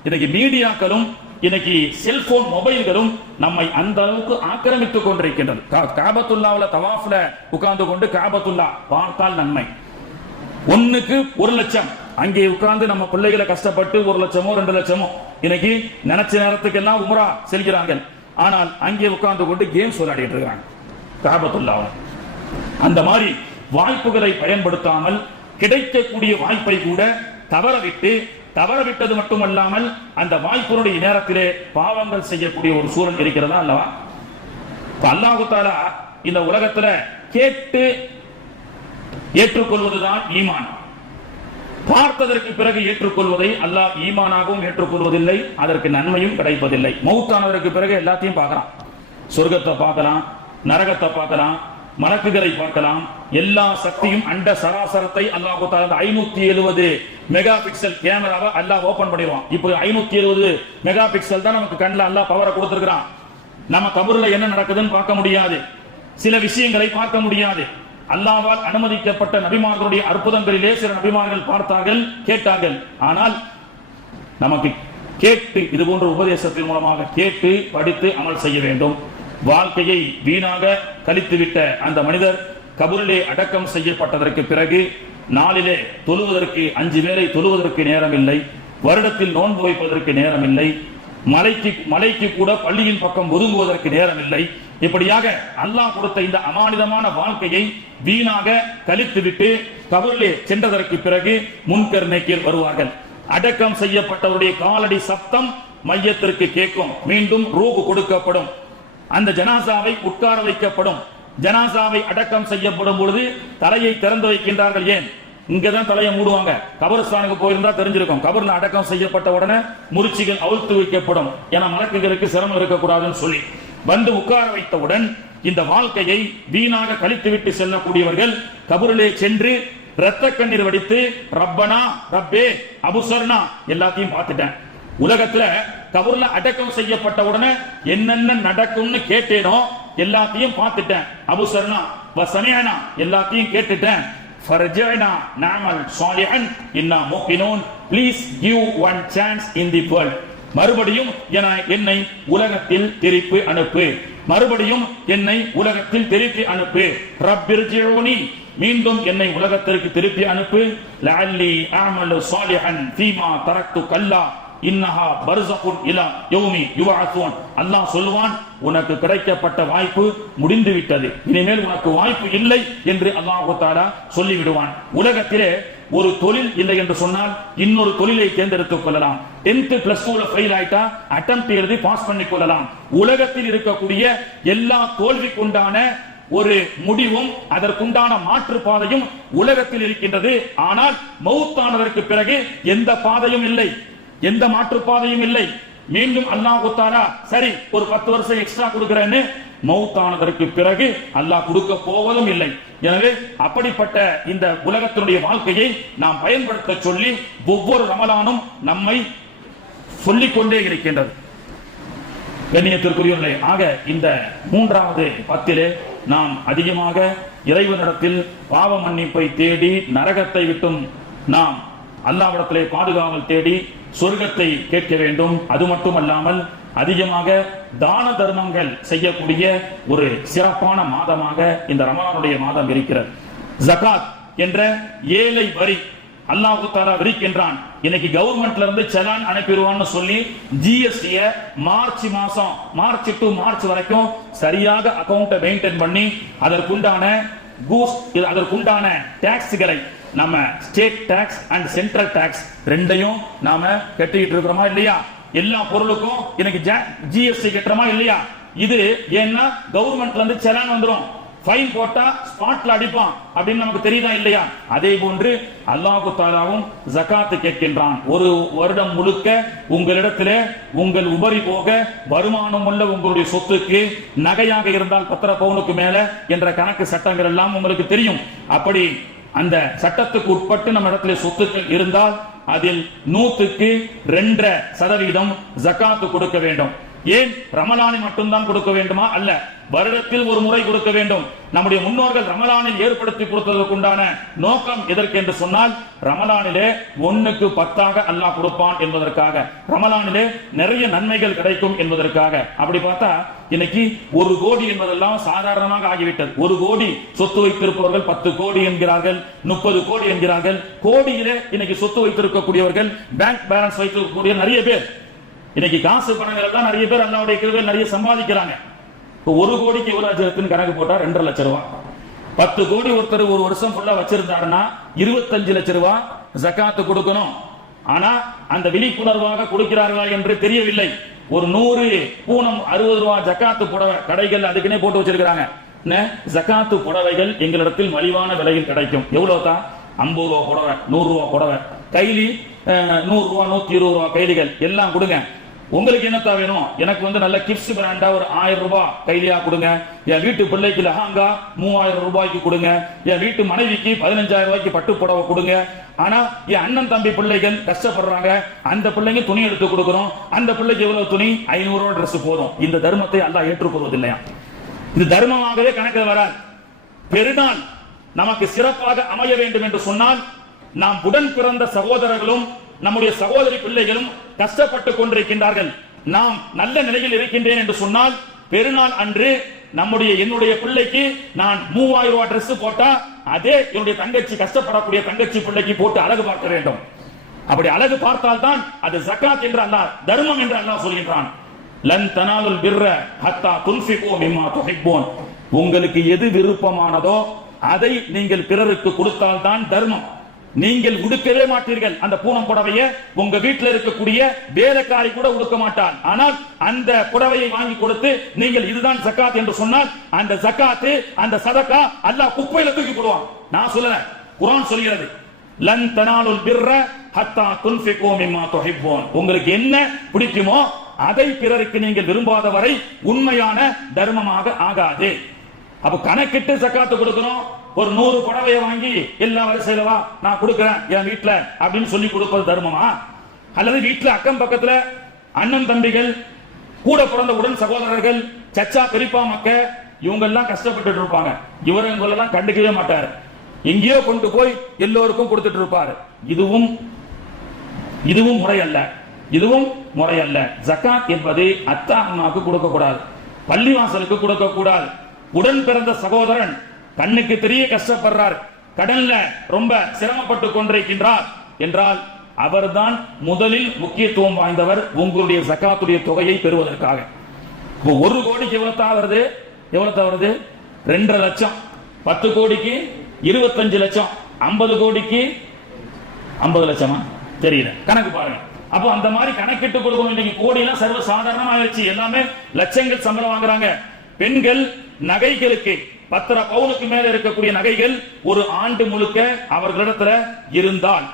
இன்னைக்கு மீடியாக்களும் இன்னைக்கு செல்போன் மொபைல்களும் நம்மை அந்த அளவுக்கு ஆக்கிரமித்துக் கொண்டிருக்கின்றது. காபத்துல்லாவுல தவாஃப்ல உட்கார்ந்து கொண்டு காபத்துல்லா பார்த்தால் நன்மை, 1க்கு 1 லட்சம். அங்கே உட்கார்ந்து நம்ம பிள்ளைகளை கஷ்டப்பட்டு 1 லட்சமோ 2 லட்சமோ இன்னைக்கு நினைச்ச நேரத்துக்கு எல்லாம் உம்ரா செல்கிறார்கள். ஆனால் அங்கே உட்கார்ந்து கொண்டு கேம்ஸ் விளையாடிட்டு இருக்காங்க காபத்துல்லாஹ். அந்த மாதிரி வாய்ப்புகளை பயன்படுத்தாமல் கிடைக்கக்கூடிய வாய்ப்பை கூட தவறவிட்டது மட்டுமல்லாமல் அந்த வாய்ப்பினுடைய நேரத்திலே பாவங்கள் செய்யக்கூடிய ஒரு சூழல் இருக்கிறதா அல்லவா? அல்லாஹ் தஆலா இந்த உலகத்துல கேட்டு ஏற்றுக்கொள்வதுதான் ஈமான். பார்த்ததற்கு பிறகு ஏற்றுக்கொள்வதை அல்லாஹ் ஈமானாகவும் ஏற்றுக்கொள்வதில்லை, அதற்கு நன்மையும் கிடைப்பதில்லை. மௌத்தானதற்கு பிறகு எல்லாத்தையும் பார்க்கலாம், சொர்க்கத்தை பார்க்கலாம், நரகத்தை பார்க்கலாம், மலக்குகளை பார்க்கலாம், எல்லா சக்தியும் அண்ட சராசரத்தை அல்லாஹ் தஆலா 570 மெகா பிக்சல் கேமராவை அல்லாஹ் ஓபன் பண்ணிடுவான். இப்போ 570 மெகா பிக்சல் தான் நமக்கு கண்ணில் அல்லாஹ் பவரை கொடுத்திருக்கிறான். நம்ம கபூர்ல என்ன நடக்குதுன்னு பார்க்க முடியாது, சில விஷயங்களை பார்க்க முடியாது. அல்லாஹ்வால் அனுமதிக்கப்பட்ட நபிமார்களுடைய அற்புதங்களிலே சில நபிமார்கள் பார்த்தார்கள், கேட்டார்கள். ஆனால் நமக்கு கேட்டு இது போன்ற உபதேசத்தின் மூலமாக கேட்டு படித்து அமல் செய்ய வேண்டும். வாழ்க்கையை வீணாக கழித்துவிட்ட அந்த மனிதர் கபூரிலே அடக்கம் செய்யப்பட்டதற்கு பிறகு நாளிலே தொழுவதற்கு 5 வேளை தொழுவதற்கு நேரம் இல்லை. வருடத்தில் நோன்பு வைப்பதற்கு நேரம் இல்லை, மலைக்கு கூட பள்ளியின் பக்கம் ஒதுங்குவதற்கு நேரம் இல்லை. இப்படியாக அல்லாஹ் கொடுத்த இந்த அமானிதமான வாழ்க்கையை வீணாக கழித்துவிட்டு கபரிலே சென்றதற்கு பிறகு முன்கர் நெக்கீர் வருவார்கள். அடக்கம் செய்யப்பட்டவருடைய காலடி சப்தம் மையத்திற்கு கேட்கும். மீண்டும் ரூஹ் கொடுக்கப்படும். அந்த ஜனாசாவை உட்கார வைக்கப்படும். ஜனாசாவை அடக்கம் செய்யப்படும் பொழுது தலையை திறந்து வைக்கின்றார்கள். ஏன்? இங்கதான் தலையை மூடுவாங்க. கபர்ஸ்தானுக்கு போயிருந்தா தெரிஞ்சிருக்கும். கபர்ல அடக்கம் செய்யப்பட்ட உடனே முறிச்சிகள் அவிழ்த்து வைக்கப்படும். ஏன்னா மலக்குகளுக்கு சிரமம் இருக்கக்கூடாதுன்னு சொல்லி வந்து உட்கார வைத்தவுடன் இந்த வாழ்க்கையை வீணாக கழித்துவிட்டு செல்லக்கூடியவர்கள் கபரிலே சென்று இரத்த கண்ணீர் வடித்து ரப்பனா ரப்பே அபுசர்னா எல்லாத்தையும் பார்த்துட்டேன். உலகத்துல கபர்ல அடக்கம் செய்யப்பட்ட உடனே என்னென்ன நடக்கும்னு கேட்டேனோ எல்லாத்தையும் பார்த்துட்டேன். அபுசர்னா வசமியனா எல்லாத்தையும் கேட்டுட்டேன். ஃபர்ஜனா நஅமல் சாலிஹன் இன்னா முகினூன். Please give one chance in the world. மறுபடியும் என்னை உலகத்தில் திருப்பி அனுப்பு. மறுபடியும் என்னை உலகத்தில் திருப்பி அனுப்பு. ரப்பிர்ஜிஊனி, மீண்டும் என்னை உலகத்திற்கு திருப்பி அனுப்பு. லஅல்லி அஅமலு சாலிஹன் ஃபீமா தரக்து கல்லா இன்னஹா பர்ஸகுன் இலா யௌமி யுபஅஸூன். அல்லாஹ் சொல்வான், உனக்கு கிடைக்கப்பட்ட வாய்ப்பு முடிந்து விட்டது, இனிமேல் உனக்கு வாய்ப்பு இல்லை என்று அல்லாஹ் தஆலா சொல்லி விடுவான். உலகத்திலே ஒரு தொழில் இல்லை என்று சொன்னால் இன்னொரு தொழிலை தேர்ந்தெடுத்துக் கொள்ளலாம். 10th + 2ல ஃபெயில் ஆயிட்டா அட்டெம்ப்ட் எழுதி பாஸ் பண்ணிக் கொள்ளலாம். உலகத்தில் இருக்கக்கூடிய எல்லா தோல்விக்குண்டான ஒரு முடிவும் அதற்குண்டான மாற்று பாதையும் உலகத்தில் இருக்கின்றது. ஆனால் மௌத்தானதற்கு பிறகு எந்த பாதையும் இல்லை, எந்த மாற்று பாதையும் இல்லை. மீண்டும் அல்லாஹ் தஆலா சரி ஒரு 10 வருஷம் எக்ஸ்ட்ரா கொடுக்கிறேன்னு மௌத்தானதற்கு பிறகு அல்லாஹ் கொடுக்க போவதும் இல்லை. எனவே அப்படிப்பட்ட இந்த உலகத்தினுடைய வாழ்க்கையை நாம் பயன்படுத்த சொல்லி ஒவ்வொரு ரமலானும் நம்மை சொல்லிக் கொண்டே இருக்கின்றது. கண்ணியத்திற்குரியவர்களே, ஆக இந்த 3வது பத்திலே நாம் அதிகமாக இறைவனிடத்தில் பாவ மன்னிப்பை தேடி நரகத்தை விட்டும் நாம் அல்லாஹ்விடத்திலே பாதுகாவல் தேடி சொர்க்கத்தை கேட்க வேண்டும். அது மட்டுமல்லாமல் அதிகமாக தான தர்மங்கள் செய்யக்கூடிய ஒரு சிறப்பான மாதமாக இந்த ரமலானுடைய மாதம் இருக்கிறது. ஜகாத் என்ற ஏழை வரி அல்லாஹ் தஆலா விரிக்கின்றான். இன்னைக்கு கவர்மெண்ட்ல இருந்து செலான் அனுப்பிடுவான்னு சொல்லி ஜிஎஸ்டியை மார்ச் டு மார்ச் வரைக்கும் சரியாக அக்கவுண்ட்டை மெயின்டைன் பண்ணி அதற்குண்டான டாக்ஸ்களை நம்ம state tax and central tax ரெண்டையும் நாம கட்டிட்டு இருக்கிறோமா இல்லையா? எல்லா பொருளுக்கும் எனக்கு ஜிஎஸ்டி கட்டுறோமா இல்லையா? இது ஏன்னா கவர்மெண்ட்ல இருந்து செலான் வந்துரும், ஃபைன் போட்டா ஸ்பாட்ல அடிப்பான் அப்படின்னு நமக்கு தெரியுதா இல்லையா? அதே போன்று அல்லாஹ் தஆலாவும் ஜகாத் கேட்கின்றான். ஒரு வருடம் முழுக்க உங்களிடத்திலே உங்கள் உபரி போக வருமானம் உள்ள உங்களுடைய சொத்துக்கு நகையாக இருந்தால் 10 பவுனுக்கு மேல என்ற கணக்கு சட்டங்கள் எல்லாம் உங்களுக்கு தெரியும். அப்படி அந்த சட்டத்துக்கு உட்பட்டு நம்ம இடத்துல சொத்துக்கள் இருந்தால் அதில் 100க்கு 2.5% ஜகாத் கொடுக்க வேண்டும். ஏன் ரமலானில் மட்டும்தான் கொடுக்க வேண்டுமா? அல்ல, வருடத்தில் ஒரு முறை கொடுக்க வேண்டும். நம்முடைய முன்னோர்கள் ரமலானில் ஏற்படுத்தி கொடுத்ததற்குண்டான நோக்கம் எதற்கு என்று சொன்னால் ரமலானிலே 1க்கு 10 அல்லாஹ் கொடுப்பான் என்பதற்காக, ரமலானிலே நிறைய நன்மைகள் கிடைக்கும் என்பதற்காக. அப்படி பார்த்தா இன்னைக்கு 1 கோடி என்பதெல்லாம் சாதாரணமாக ஆகிவிட்டது. 1 கோடி சொத்து வைத்திருப்பவர்கள் 10 கோடி என்கிறார்கள், 30 கோடி என்கிறார்கள். கோடியிலே இன்னைக்கு சொத்து வைத்திருக்கக்கூடியவர்கள், பேங்க் பேலன்ஸ் வைத்திருக்கக்கூடிய நிறைய பேர், இன்னைக்கு காசு பணங்கள் தான் நிறைய பேர் அல்லாஹ்வுடைய கிருபையில் நிறைய சம்பாதிக்கிறாங்க. 1 கோடிக்கு எவ்வளவு இருக்குன்னு கணக்கு போட்டா 2.5 லட்சம் ரூபாய். 10 கோடி ஒருத்தர் ஒரு வருஷம் ஃபுல்லா வச்சிருந்தாருன்னா 25 லட்சம் ரூபாய் ஜகாத் கொடுக்கணும். ஆனா அந்த விழிப்புணர்வாக கொடுக்கிறார்களா என்று தெரியவில்லை. ஒரு 100 பூனம் 60 ரூபாய் ஜகாத் புடவை கடைகள் அதுக்குன்னே போட்டு வச்சிருக்காங்க. ஜகாத் புடவைகள் எங்களிடத்தில் மலிவான விலையில் கிடைக்கும். எவ்வளவு தான்? 50 ரூபாய் புடவை, 100 ரூபாய் புடவை, கைலி 100 ரூபாய் 120 ரூபாய் கைலிகள் எல்லாம் கொடுங்க. உங்களுக்கு என்னத்தா வேணும்? எனக்கு நல்ல கிப்ஸ் பிராண்டா ஒரு 1000 ரூபாய் கைலியா கொடுங்க. என் வீட்டு பிள்ளைக்கு லஹாங்கா 3000 ரூபாய்க்கு கொடுங்க. என் வீட்டு மனைவிக்கு 15000 ரூபாய்க்கு பட்டு புடவை கொடுங்க. ஆனா என் அண்ணன் தம்பி பிள்ளைகள் கஷ்டப்படுறாங்க, அந்த பிள்ளைங்க துணி எடுத்து கொடுக்கிறோம். அந்த பிள்ளைக்கு எவ்வளவு துணி? 500 ரூபாய் ட்ரெஸ் போதும். இந்த தர்மத்தை அல்லாஹ் ஏற்றுக்கொள்வதில்லையா? இது தர்மமாகவே கணக்கில் வராது. பெருநாள் நமக்கு சிறப்பாக அமைய வேண்டும் என்று சொன்னால் நாம் உடன் பிறந்த சகோதரர்களும் நம்முடைய சகோதரி பிள்ளைகளும் கஷ்டப்பட்டுக் கொண்டிருக்கின்றார்கள். நாம் நல்ல நிலையில் இருக்கின்றேன் என்று சொன்னால் பெருநாள் அன்று என்னுடைய பிள்ளைக்கு நான் 3000 ரூபாய் ட்ரெஸ் போட்டா அதே என்னுடைய தங்கச்சி கஷ்டப்படக்கூடிய தங்கச்சி பிள்ளைக்கு போட்டு அழகு பார்க்க வேண்டும். அப்படி அழகு பார்த்தால் தான் அது ஜகாத் என்று அல்லாஹ், தர்மம் என்று அல்லாஹ் சொல்கின்றான். லன் தனாலுல் பிர்ர ஹத்தா துன்ஃபிகு மிம்மா துஹிப்பூன். உங்களுக்கு எது விருப்பமானதோ அதை நீங்கள் பிறருக்கு கொடுத்தால் தான் தர்மம். நீங்கள் உடுக்கவே மாட்டீர்கள் அந்த பூனம் புடவையை, உங்க வீட்டில் இருக்கக்கூடிய வேலைக்காரி கூட உடுக்க மாட்டாள். ஆனால் அந்த புடவையை வாங்கி கொடுத்து நீங்கள் இதுதான் ஜகாத் என்று சொன்னால் அந்த ஜகாத்து, அந்த சதகா அல்லாஹ் குப்பையில தூக்கி போடுவான். நான் சொல்லல, குர்ஆன் சொல்கிறது. லன் தனாலுல் பிர்ர ஹத்தா துன்ஃபிகு மிம்மா துஹிப்பூன். உங்களுக்கு என்ன பிடிக்குமோ அதை பிறருக்கு நீங்கள் விரும்பாத வரை உண்மையான தர்மமாக ஆகாது. அப்ப கணக்கிட்டு ஜகாத்து கொடுக்கணும். ஒரு 100 புடவையை வாங்கி எல்லா வரிசையில வா நான் கொடுக்கிறேன் என் வீட்டுல அப்படின்னு சொல்லி கொடுப்பது தர்மமா? அல்லது வீட்டுல அக்கம் பக்கத்துல அண்ணன் தம்பிகள், கூட பிறந்த உடன் சகோதரர்கள், சச்சா பெரியப்பா மக்க இவங்க எல்லாம் கஷ்டப்பட்டு இருப்பாங்க, இவரெல்லாம் கண்டுக்கவே மாட்டாரு, எங்கேயோ கொண்டு போய் எல்லோருக்கும் கொடுத்துட்டு இருப்பாரு. இதுவும் முறையல்ல, இதுவும் முறையல்ல. ஜகாத் என்பது அத்தா அம்மாவுக்கு கொடுக்க கூடாது, பள்ளிவாசலுக்கு கொடுக்க கூடாது. உடன் பிறந்த சகோதரன் கண்ணுக்கு தெரிய கஷ்டப்படுறார், கடன்ல ரொம்ப சிரமப்பட்டு கொண்டிருக்கின்றார் என்றால் அவர்தான் முதலில் முக்கியத்துவம் வாய்ந்தவர் உங்களுடைய ஜகாத்துடைய தொகையை பெறுவதற்காக. 1 கோடிக்கு எவ்வளவு வருது? 2.5 லட்சம். 10 கோடிக்கு 25 லட்சம். 50 கோடிக்கு 50 லட்சமா தெரியல, கணக்கு பாருங்க. அப்போ அந்த மாதிரி கணக்கிட்டு கொடுக்கணும். இன்னைக்கு கோடி எல்லாம் சர்வ சாதாரணமா ஆயிடுச்சு, எல்லாமே லட்சங்கள் சம்பளம் வாங்குறாங்க. பெண்கள் நகைகளுக்கு 10 பவுனுக்கு மேல இருக்கக்கூடிய நகைகள் ஒரு ஆண்டு முழுக்க அவர்களிடத்துல இருந்தால்,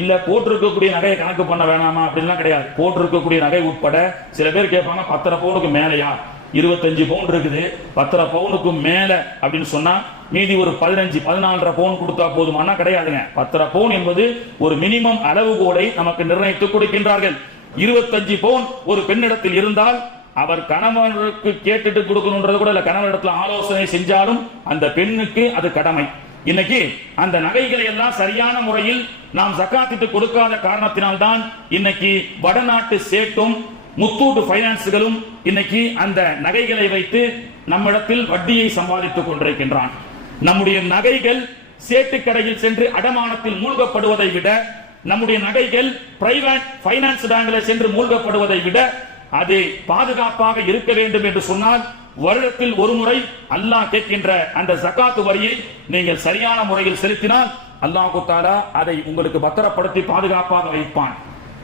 இல்ல போட்டிருக்கக்கூடிய நகையை கணக்கு பண்ண வேணாமா அப்படின்லாம் கிடையாது. போட்டிருக்கக்கூடிய நகை உட்பட சில பேர் கேட்பாங்க 10 பவுனுக்கு மேலையா? 25 பவுன் இருக்குது, 10 பவுனுக்கு மேல அப்படின்னு சொன்னா மீதி ஒரு 15-14 பவுன் கொடுத்தா போதுமானா கிடையாதுங்க. 10 பவுன் என்பது ஒரு மினிமம் அளவுகோலை நமக்கு நிர்ணயித்து கொடுக்கின்றார்கள். 25 பவுன் ஒரு பெண்ணிடத்தில் இருந்தால் அவர் கணவனுக்கு கேட்டுட்டு கொடுக்கணும்ன்றது கூட இல்ல, கணவனிடத்துல ஆலோசனை செஞ்சாலும் அந்த பெண்ணுக்கு அது கடமை. இன்னைக்கு அந்த நகைகளை எல்லாம் சரியான முறையில் நாம் ஜகாத்திட்டு கொடுக்காத காரணத்தினால்தான் இன்னைக்கு வடநாட்டு சேட்டும் முத்தூட் பைனான்ஸ்களும் இன்னைக்கு அந்த நகைகளை வைத்து நம்மிடத்தில் வட்டியை சம்பாதித்துக் கொண்டிருக்கின்றான். நம்முடைய நகைகள் சேட்டு கடையில் சென்று அடமானத்தில் மூழ்கப்படுவதை விட, நம்முடைய நகைகள் பிரைவேட் பைனான்ஸ் பேங்க்ல சென்று மூழ்கப்படுவதை விட அது பாதுகாப்பாக இருக்க வேண்டும் என்று சொன்னால் வருடத்தில் ஒரு முறை அல்லாஹ் கேட்கின்ற அந்த ஜகாத் வரியை நீங்கள் சரியான முறையில் செலுத்தினால் அல்லாஹ் தஆலா அதை உங்களுக்கு பத்திரப்படுத்தி பாதுகாப்பாக வைப்பான்.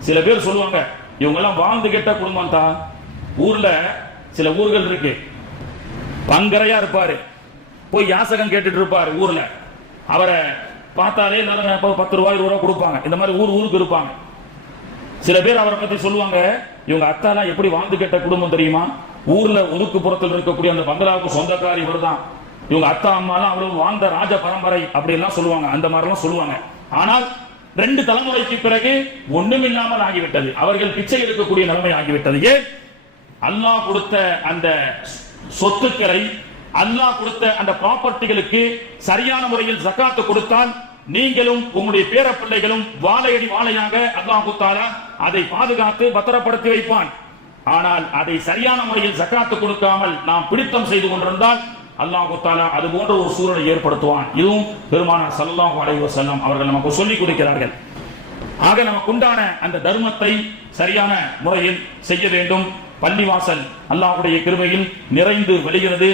சில பேர் சொல்லுவாங்க இவங்க எல்லாம் வாழ்ந்து கெட்ட குடும்பம் தான். ஊர்ல சில ஊர்கள் இருக்கு, பங்கரையா இருப்பாரு, போய் யாசகம் கேட்டுட்டு இருப்பாரு ஊர்ல. அவரை பார்த்தாலே 10 ரூபாய் 20 ரூபாய் கொடுப்பாங்க. இந்த மாதிரி ஊருக்கு இருப்பாங்க. சில பேர் அவரை பத்தி சொல்லுவாங்க, இவங்க அத்தாலாம் எப்படி வாழ்ந்து கெட்ட குடும்பம் தெரியுமா? ஊர்ல ஒதுக்குப்புறத்தில் இருக்கக்கூடிய அந்த பங்களாவுக்கு சொந்தக்காரி இவர் தான். இவங்க அத்தா அம்மாலாம் அவ்வளவு வாழ்ந்த ராஜ பரம்பரை அப்படி எல்லாம் சொல்லுவாங்க, அந்த மாதிரி எல்லாம் சொல்லுவாங்க. ஆனால் 2 தலைமுறைக்கு பிறகு ஒண்ணுமில்லாமல் ஆகிவிட்டது, அவர்கள் பிச்சை எடுக்கக்கூடிய நிலைமை ஆகிவிட்டது. ஏன்? அல்லாஹ் கொடுத்த அந்த சொத்துக்களை, அல்லாஹ் கொடுத்த அந்த ப்ராப்பர்ட்டிகளுக்கு சரியான முறையில் ஜகாத் கொடுத்தால் நீங்களும் உங்களுடைய பேர பிள்ளைகளும் வாழையடி வாழையாக அல்லாஹ் தஆலா அதை பாதுகாத்து பத்திரப்படுத்தி வைப்பான். ஆனால் அதை சரியான முறையில் ஜகாத் கொடுக்காமல் நாம் பிடித்தம் செய்து கொண்டிருந்தால் அல்லாஹ் தஆலா அது போன்ற ஒரு சூழலை ஏற்படுத்துவான். இதுவும் பெருமானார் ஸல்லல்லாஹு அலைஹி வஸல்லம் அவர்கள் நமக்கு சொல்லிக் கொடுக்கிறார்கள். ஆக நமக்கு உண்டான அந்த தர்மத்தை சரியான முறையில் செய்ய வேண்டும். பள்ளிவாசல் அல்லாஹ்வுடைய கிருபையில் நிறைந்து வெளிகிறது.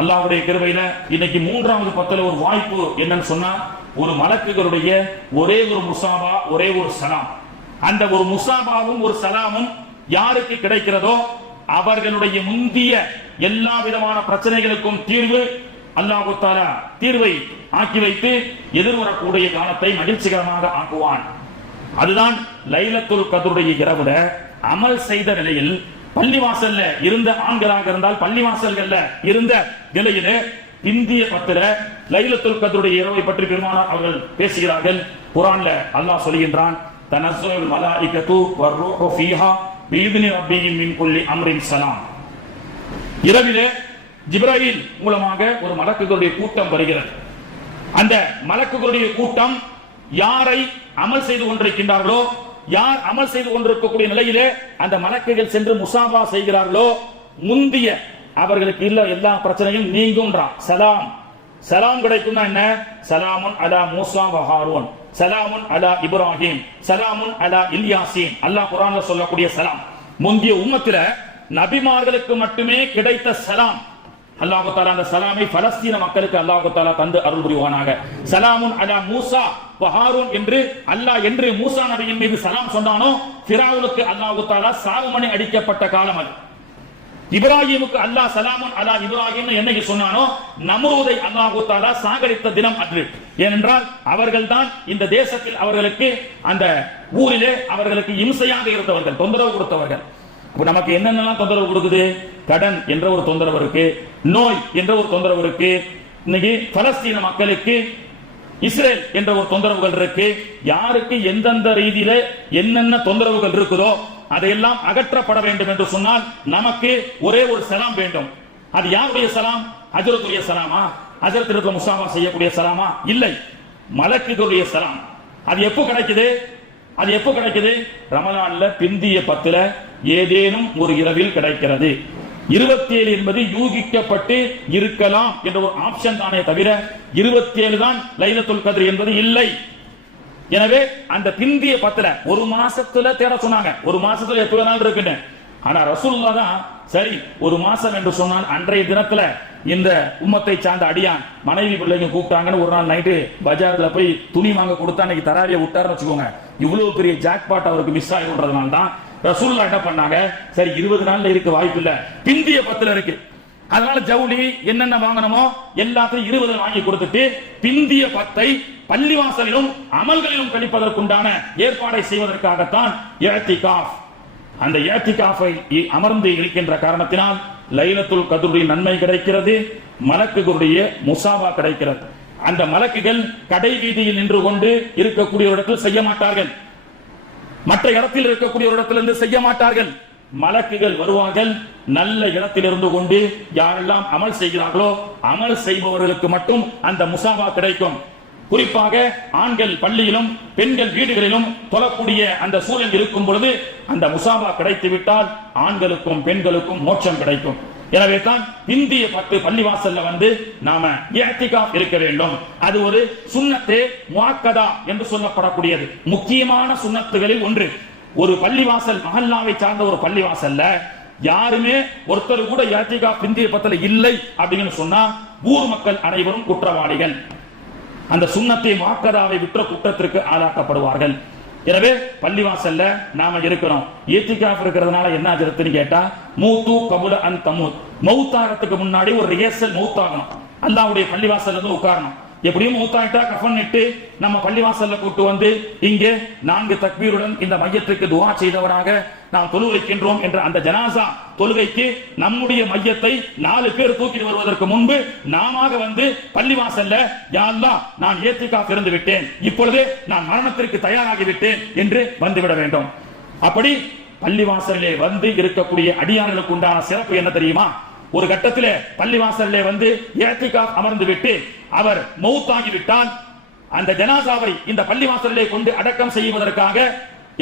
அல்லாஹ்வுடைய கிருபையில இன்னைக்கு 3வது பத்துல ஒரு வாய்ப்பு என்னன்னு சொன்னா, ஒரு மலக்குகளுடைய ஒரே ஒரு முசாபா, ஒரே ஒரு சலாம். அந்த ஒரு முசாபாவும் ஒரு சலாமும் யாருக்கு கிடைக்கிறதோ அவர்களுடைய முந்திய எல்லா விதமான பிரச்சனைகளுக்கும் தீர்வு அல்லாஹ் தஆலா தீர்வை ஆக்கி வைத்து எதிர்வரக்கூடிய காலத்தை மகிழ்ச்சிகரமாக ஆக்குவான். அதுதான் லைலத்துல் கத்ருடைய இரவுல அமல் செய்த நிலையில் பள்ளிவாசல்ல இருந்த ஆண்களாக இருந்தால் பள்ளிவாசல்கள்ல இருந்த நிலையிலே இந்திய பத்திர லைலத்துல் கத்ருடைய இரவை பற்றி பெருமானார் அவர்கள் பேசுகிறார்கள். குர்ஆன்ல அல்லாஹ் சொல்கின்றான், தனஸ்ஸுல் மலாயிகத்து வர்ரூஹு ஃபீஹா பிஇذن ரப்பிஹிம் மின் குல்லி அம்ரின் ஸலாம். இரவிலே ஜிப்ராயில் மூலமாக ஒரு மலக்குகளுடைய கூட்டம் வருகிறது. அந்த மலக்குகளுடைய கூட்டம் யாரை அமல் செய்து கொண்டிருக்கின்றார்களோ, யார் அமல் செய்து கொண்டிருக்கக்கூடிய நிலையிலே அந்த மலக்குகள் சென்று முசாபா செய்கிறார்களோ முந்திய அவர்களுக்கு இல்ல எல்லா பிரச்சனையும் நீங்கும்ன்றான். சலாம் கிடைக்கும்னா என்ன? சலாமுன் அலா மூசா வ ஹாரூன், சலாமுன் அலா இப்ராஹிம், சலாமுன் அலா இல்யாசீன். அல்லாஹ் குர்ஆன்ல சொல்லக்கூடிய சலாம் முந்திய உம்மத்தில நபிமார்களுக்கு மட்டுமே கிடைத்த சலாம். அல்லாஹ் தஆலா அந்த சலாமை பலஸ்தீன மக்களுக்கு அல்லாஹ் தஆலா தந்து அருள் புரிவானாக. சலாமுன் அலா மூசா வ ஹாரூன் என்று அல்லாஹ் என்று மூசா நபியின் மீது சலாம் சொன்னானோ, ஃபிரௌனுக்கு அல்லாஹ் தஆலா சாவுமணி அடிக்கப்பட்ட காலம் அது. இப்ராஹிமுக்கு அல்லாஹ் சலாமுன் அலா இப்ராஹிம் என்னைக்கு சொன்னானோ, நம்ரூதை அல்லாஹ் தஆலா சாகடித்த தினம் அன்று. ஏனென்றால் அவர்கள் தான் இந்த தேசத்தில் அவர்களுக்கு அந்த ஊரிலே அவர்களுக்கு இம்சையாக இருந்தவர்கள், தொந்தரவு கொடுத்தவர்கள். அப்ப நமக்கு என்னென்னலாம் தொந்தரவு கொடுக்குது? கடன் என்ற ஒரு தொந்தரவு இருக்கு, நோய் என்ற ஒரு தொந்தரவு இருக்கு, இன்னைக்கு பலஸ்தீன மக்களுக்கு இஸ்ரேல் என்ற ஒரு தொந்தரவுகள் இருக்கு. யாருக்கு எந்தெந்த ரீதியில என்னென்ன தொந்தரவுகள் இருக்குதோ அதையெல்லாம் அகற்றப்பட வேண்டும் என்று சொன்னால் நமக்கு ஒரே ஒரு சலாம் வேண்டும். அது யாருடைய சலாம்? ஹஜ்ரத்துடைய சலாமா? ஹஜ்ரத் முஸாஃபா செய்யக்கூடிய சலாமா? இல்லை, மலக்குகளுடைய சலாம். அது எப்போ கிடைக்குது? அது எப்போ கிடைக்குது? ரமலான்ல பிந்திய 10ல ஏதேனும் ஒரு இரவில் கிடைக்கிறது. 27 என்பது யூகிக்கப்பட்டு இருக்கலாம் என்ற ஒரு ஆப்ஷன் தானே தவிர 27 தான் லைலத்துல் கத்ர் என்பது இல்லை. எனவே அந்த பிந்திய 10ல ஒரு மாசத்துல தேட சொன்னாங்க. ஒரு மாசத்துல எப்ப வேணாலும் இருக்குன்னு. ஆனா ரசூலுல்லாஹ் தான் சரி ஒரு மாசம் என்று சொன்னால் அன்றைய தினத்துல இந்த உம்மத்தை சார்ந்த அடியான் மனைவி பிள்ளைங்க கூப்பிட்டாங்கன்னு ஒரு நாள் நைட்டு பஜார்ல போய் துணி வாங்க கொடுத்தா அன்னைக்கு தராவிய விட்டாருன்னு வச்சுக்கோங்க. இவ்வளவு பெரிய ஜாக்பாட் அவருக்கு மிஸ் ஆகின்றதுனால தான் ரசூலுல்லாஹ் என்ன பண்ணாங்க, சரி 20 நாள்ல இருக்க வாய்ப்பு இல்ல, பிந்திய 10ல இருக்கு. அதனால ஜவுளி என்னென்ன வாங்கணுமோ எல்லாத்தையும் 20 வாங்கி கொடுத்துட்டு பிந்திய 10ஐ பள்ளிவாசலிலும் அமல்களிலும் கழிப்பதற்குண்டான ஏற்பாடை செய்வதற்காகத்தான் இஅ்திகாஃப். அந்த இஅ்திகாஃபை அமர்ந்து இருக்கின்ற காரணத்தினால் லைலத்துல் கத்ருடைய நன்மை கிடைக்கிறது, மலக்குகளுடைய முஸாபா கிடைக்கிறது. அந்த மலக்குகள் கடை வீதியில் நின்று கொண்டு இருக்கக்கூடிய இடத்தில் செய்ய மாட்டார்கள், மற்ற இடத்தில் இருக்கக்கூடிய இடத்திலிருந்து செய்ய மாட்டார்கள். மலக்குகள் வருவார்கள், நல்ல இடத்தில் இருந்து கொண்டு யாரெல்லாம் அமல் செய்கிறார்களோ அமல் செய்பவர்களுக்கு மட்டும் அந்த முஸாபா கிடைக்கும். குறிப்பாக ஆண்கள் பள்ளியிலும் பெண்கள் வீடுகளிலும் தொழக்கூடிய அந்த சூழல் இருக்கும் பொழுது அந்த முஸாபா கிடைத்து விட்டால் ஆண்களுக்கும் பெண்களுக்கும் மோட்சம் கிடைக்கும். எனவே தான் இந்திய 10 பள்ளிவாசல்ல வந்து நாம இஅ்திகாஃப் இருக்க வேண்டும். அது ஒரு சுன்னத்தே முஅக்கதா என்று சொல்லப்படக்கூடியது, முக்கியமான சுன்னத்துகளில் ஒன்று. ஒரு பள்ளிவாசல் மஹல்லாவை சார்ந்த ஒரு பள்ளிவாசல்ல யாருமே ஒருத்தர் கூட இஅ்திகாஃப் இந்திய 10ல இல்லை அப்படின்னு சொன்னா ஊர் மக்கள் அனைவரும் குற்றவாளிகள், அந்த சுன்னத்தை முஅக்கதாவை விற்ற குற்றத்திற்கு ஆளாக்கப்படுவார்கள். எனவே பள்ளிவாசல்ல நாம இருக்கிறோம். இஅ்திகாஃப் இருக்கிறதுனால என்ன ஆகுதுன்னு கேட்டா, மூத்து கபுல அன் தமூத், மௌத்தாரத்துக்கு முன்னாடி ஒரு ரிஹர்சல் மௌத்தாகணும். அல்லாஹ்வுடைய பள்ளிவாசல்ல இருந்து உட்காரணும். எப்படியும் மௌத்தாயிட்டா கஃன் இட்டு நம்ம பள்ளிவாசல்ல கூட்டு வந்து இங்கே 4 தக்பீருடன் இந்த மையத்துக்கு துஆ செய்தவராக நாம் தொழு வைக்கின்றோம் என்ற அந்த ஜனாசா தொழுகைக்கு நம்முடைய மையத்தை 4 பேர் தூக்கி வருவதற்கு முன்பு நாம வந்து பள்ளிவாசல்ல யா அல்லாஹ் நான் இஅ்திகாஃப் இருந்து விட்டேன், இப்பொழுதே நான் மரணத்திற்கு தயாராகி விட்டேன் என்று வந்துவிட வேண்டும். அப்படி பள்ளிவாசலிலே வந்து இருக்கக்கூடிய அடியார்களுக்கு உண்டான சிறப்பு என்ன தெரியுமா? ஒரு கட்டத்திலே பள்ளிவாசலிலே வந்து இஅ்திகாஃப் அமர்ந்து விட்டு அவர் மௌத்தாகி விட்டால் அந்த ஜனாசாவை இந்த பள்ளிவாசலிலே கொண்டு அடக்கம் செய்வதற்காக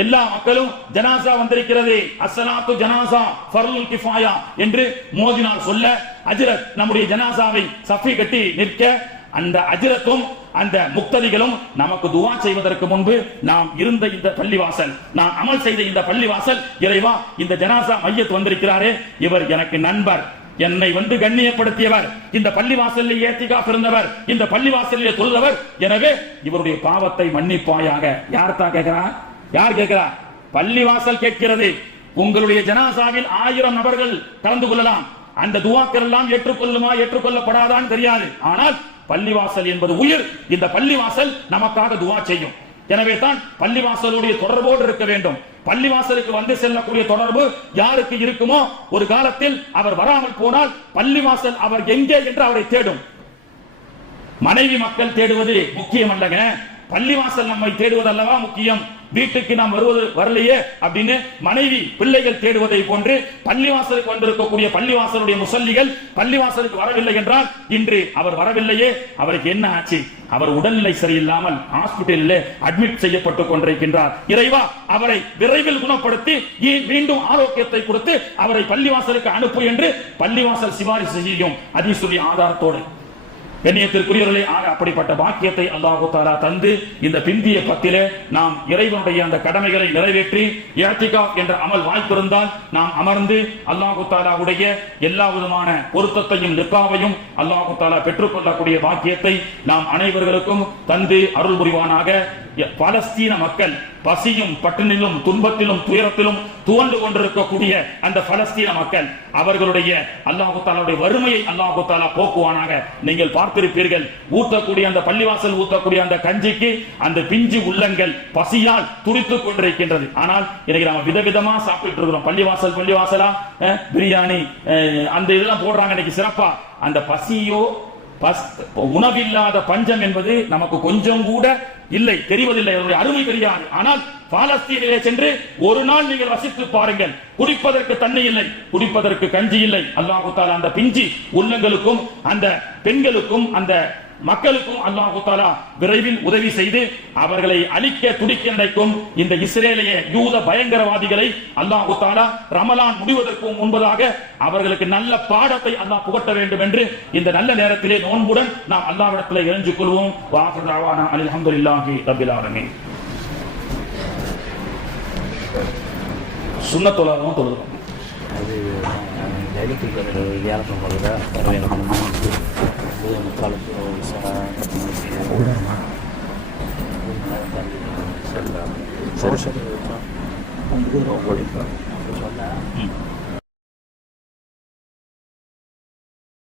எல்லா மக்களும் ஜனாசா வந்திருக்கிறது, அஸ்ஸலாத்து ஜனாசா ஃபர்லுல் கிஃபாயா என்று மோதினார் சொல்ல அஜ்ரத் நம்முடைய ஜனாசாவை சஃபி கட்டி நிற்க அந்த அஜ்ரத்தும் அந்த முக்ததிகளும் நமக்கு துஆ செய்வதற்கு முன்பு நாம் இருந்த இந்த பள்ளிவாசல், நாம் அமல் செய்த இந்த பள்ளிவாசல், இறைவா இந்த ஜனாசா மையத் வந்திருக்கிறாரே இவர் எனக்கு நண்பர், என்னை வந்து கண்ணியப்படுத்தியவர், இந்த பள்ளிவாசலில் இஅ்திகாஃப் இருந்தவர், இந்த பள்ளிவாசலில் தொழுதவர், எனவே இவருடைய பாவத்தை மன்னிப்பாயாக. யார் தான் கேட்கிறா? யார் கேட்கிறா? பள்ளிவாசல் கேட்கிறது. உங்களுடைய ஜனாசாவில் 1000 நபர்கள் கலந்து கொள்ளலாம், அந்த துஆக்கள் எல்லாம் ஏற்றுக்கொள்ளுமா ஏற்றுக்கொள்ளப்படாதான்னு தெரியாது. ஆனால் பள்ளிவாசல் என்பது உயிர், இந்த பள்ளிவாசல் நமக்காக துஆ செய்யும். எனவே தான் பள்ளிவாசலுடைய தொடர்போடு இருக்க வேண்டும். பள்ளிவாசலுக்கு வந்து செல்லக்கூடிய தொடர்பு யாருக்கு இருக்குமோ ஒரு காலத்தில் அவர் வராமல் போனால் பள்ளிவாசல் அவர் எங்கே என்று அவரை தேடும். மனைவி மக்கள் தேடுவது முக்கியம் அல்லங்க, பள்ளிவாசல் நம்மை தேடுவது அல்லவா முக்கியம். வீட்டுக்கு நாம் வருவது வரலையே அப்படின்னு மனைவி பிள்ளைகள் தேடுவதை போன்று பள்ளிவாசலுக்கு வந்திருக்கக்கூடிய பள்ளிவாசலுடைய முசல்லிகள் பள்ளிவாசலுக்கு வரவில்லை என்றால் இன்று அவர் வரவில்லையே, அவருக்கு என்ன ஆச்சு? அவர் உடல்நிலை சரியில்லாமல் ஹாஸ்பிட்டலில் அட்மிட் செய்யப்பட்டுக் கொண்டிருக்கின்றார். இறைவா அவரை விரைவில் குணப்படுத்தி மீண்டும் ஆரோக்கியத்தை கொடுத்து அவரை பள்ளிவாசலுக்கு அனுப்பு என்று பள்ளிவாசல் சிபாரிசு செய்யும் ஹதீஸுடைய ஆதாரத்தோடு. கண்ணியத்திற்குரியவர்களே, அப்படிப்பட்ட பாக்கியத்தை அல்லாஹு தஆலா தந்து இந்த பிந்திய பத்திலே நாம் இறைவனுடைய அந்த கடமைகளை நிறைவேற்றி இஅ்திகாஃப் என்ற அமல் வாய்ப்பிருந்தால் நாம் அமர்ந்து அல்லாஹு தஆலாவுடைய எல்லா விதமான பொருத்தத்தையும் லிக்காவையும் அல்லாஹு தஆலா பெற்றுக்கொள்ளக்கூடிய பாக்கியத்தை நாம் அனைவர்களுக்கும் தந்து அருள் புரிவானாக. பாலஸ்தீன மக்கள் பசியும் பட்டினிலும் துன்பத்திலும் துயரத்திலும் துவண்டு கொண்டிருக்கக்கூடிய அந்த பலஸ்தீன மக்கள் அவர்களுடைய அல்லாஹு தஆலாவுடைய வறுமையை அல்லாஹு தஆலா போக்குவானாக. நீங்கள் பார்த்திருப்பீர்கள், ஊற்றக்கூடிய அந்த பள்ளிவாசல் ஊற்றக்கூடிய அந்த கஞ்சிக்கு அந்த பிஞ்சு உள்ளங்கள் பசியால் துடித்துக் கொண்டிருக்கின்றது. ஆனால் இன்னைக்கு நாம விதவிதமா சாப்பிட்டு இருக்கிறோம். பள்ளிவாசலா பிரியாணி அந்த இதெல்லாம் போடுறாங்க இன்னைக்கு சிறப்பா. அந்த பசியோ உணவில்லாத பஞ்சம் என்பது நமக்கு கொஞ்சம் கூட இல்லை, தெரிவதில்லை, அருமை தெரியாது. ஆனால் பாலஸ்தீனிலே சென்று ஒரு நாள் நீங்கள் வசித்து பாருங்கள். குடிப்பதற்கு தண்ணி இல்லை, குடிப்பதற்கு கஞ்சி இல்லை. அல்லாஹு தஆலா அந்த பிஞ்சி உள்ளங்களுக்கும் அந்த பெண்களுக்கும் அந்த மக்களுக்கும் அல்லாஹு தஆலா விரைவில் உதவி செய்து அவர்களை அழிக்க துடிக்கின்றைக்கும் இந்த இஸ்ரேலிய யூத பயங்கரவாதிகளை அல்லாஹு தஆலா ரமலான் முடிவதற்கு முன்பதாக அவர்களுக்கு நல்ல பாடத்தை அல்லாஹ் புகட்ட வேண்டும் என்று இந்த நல்ல நேரத்திலே நோன்புடன் நாம் அல்லாஹ்விடத்திலே இறைஞ்சு கொள்வோம். வஆகிரு தஅவானா அல்ஹம்துலில்லாஹி ரப்பில் ஆலமீன். சுன்னத் தொழுகையும் தொழுகிறோம். அது டைலிக்கு வியாழக்கிழமை வருதா சரி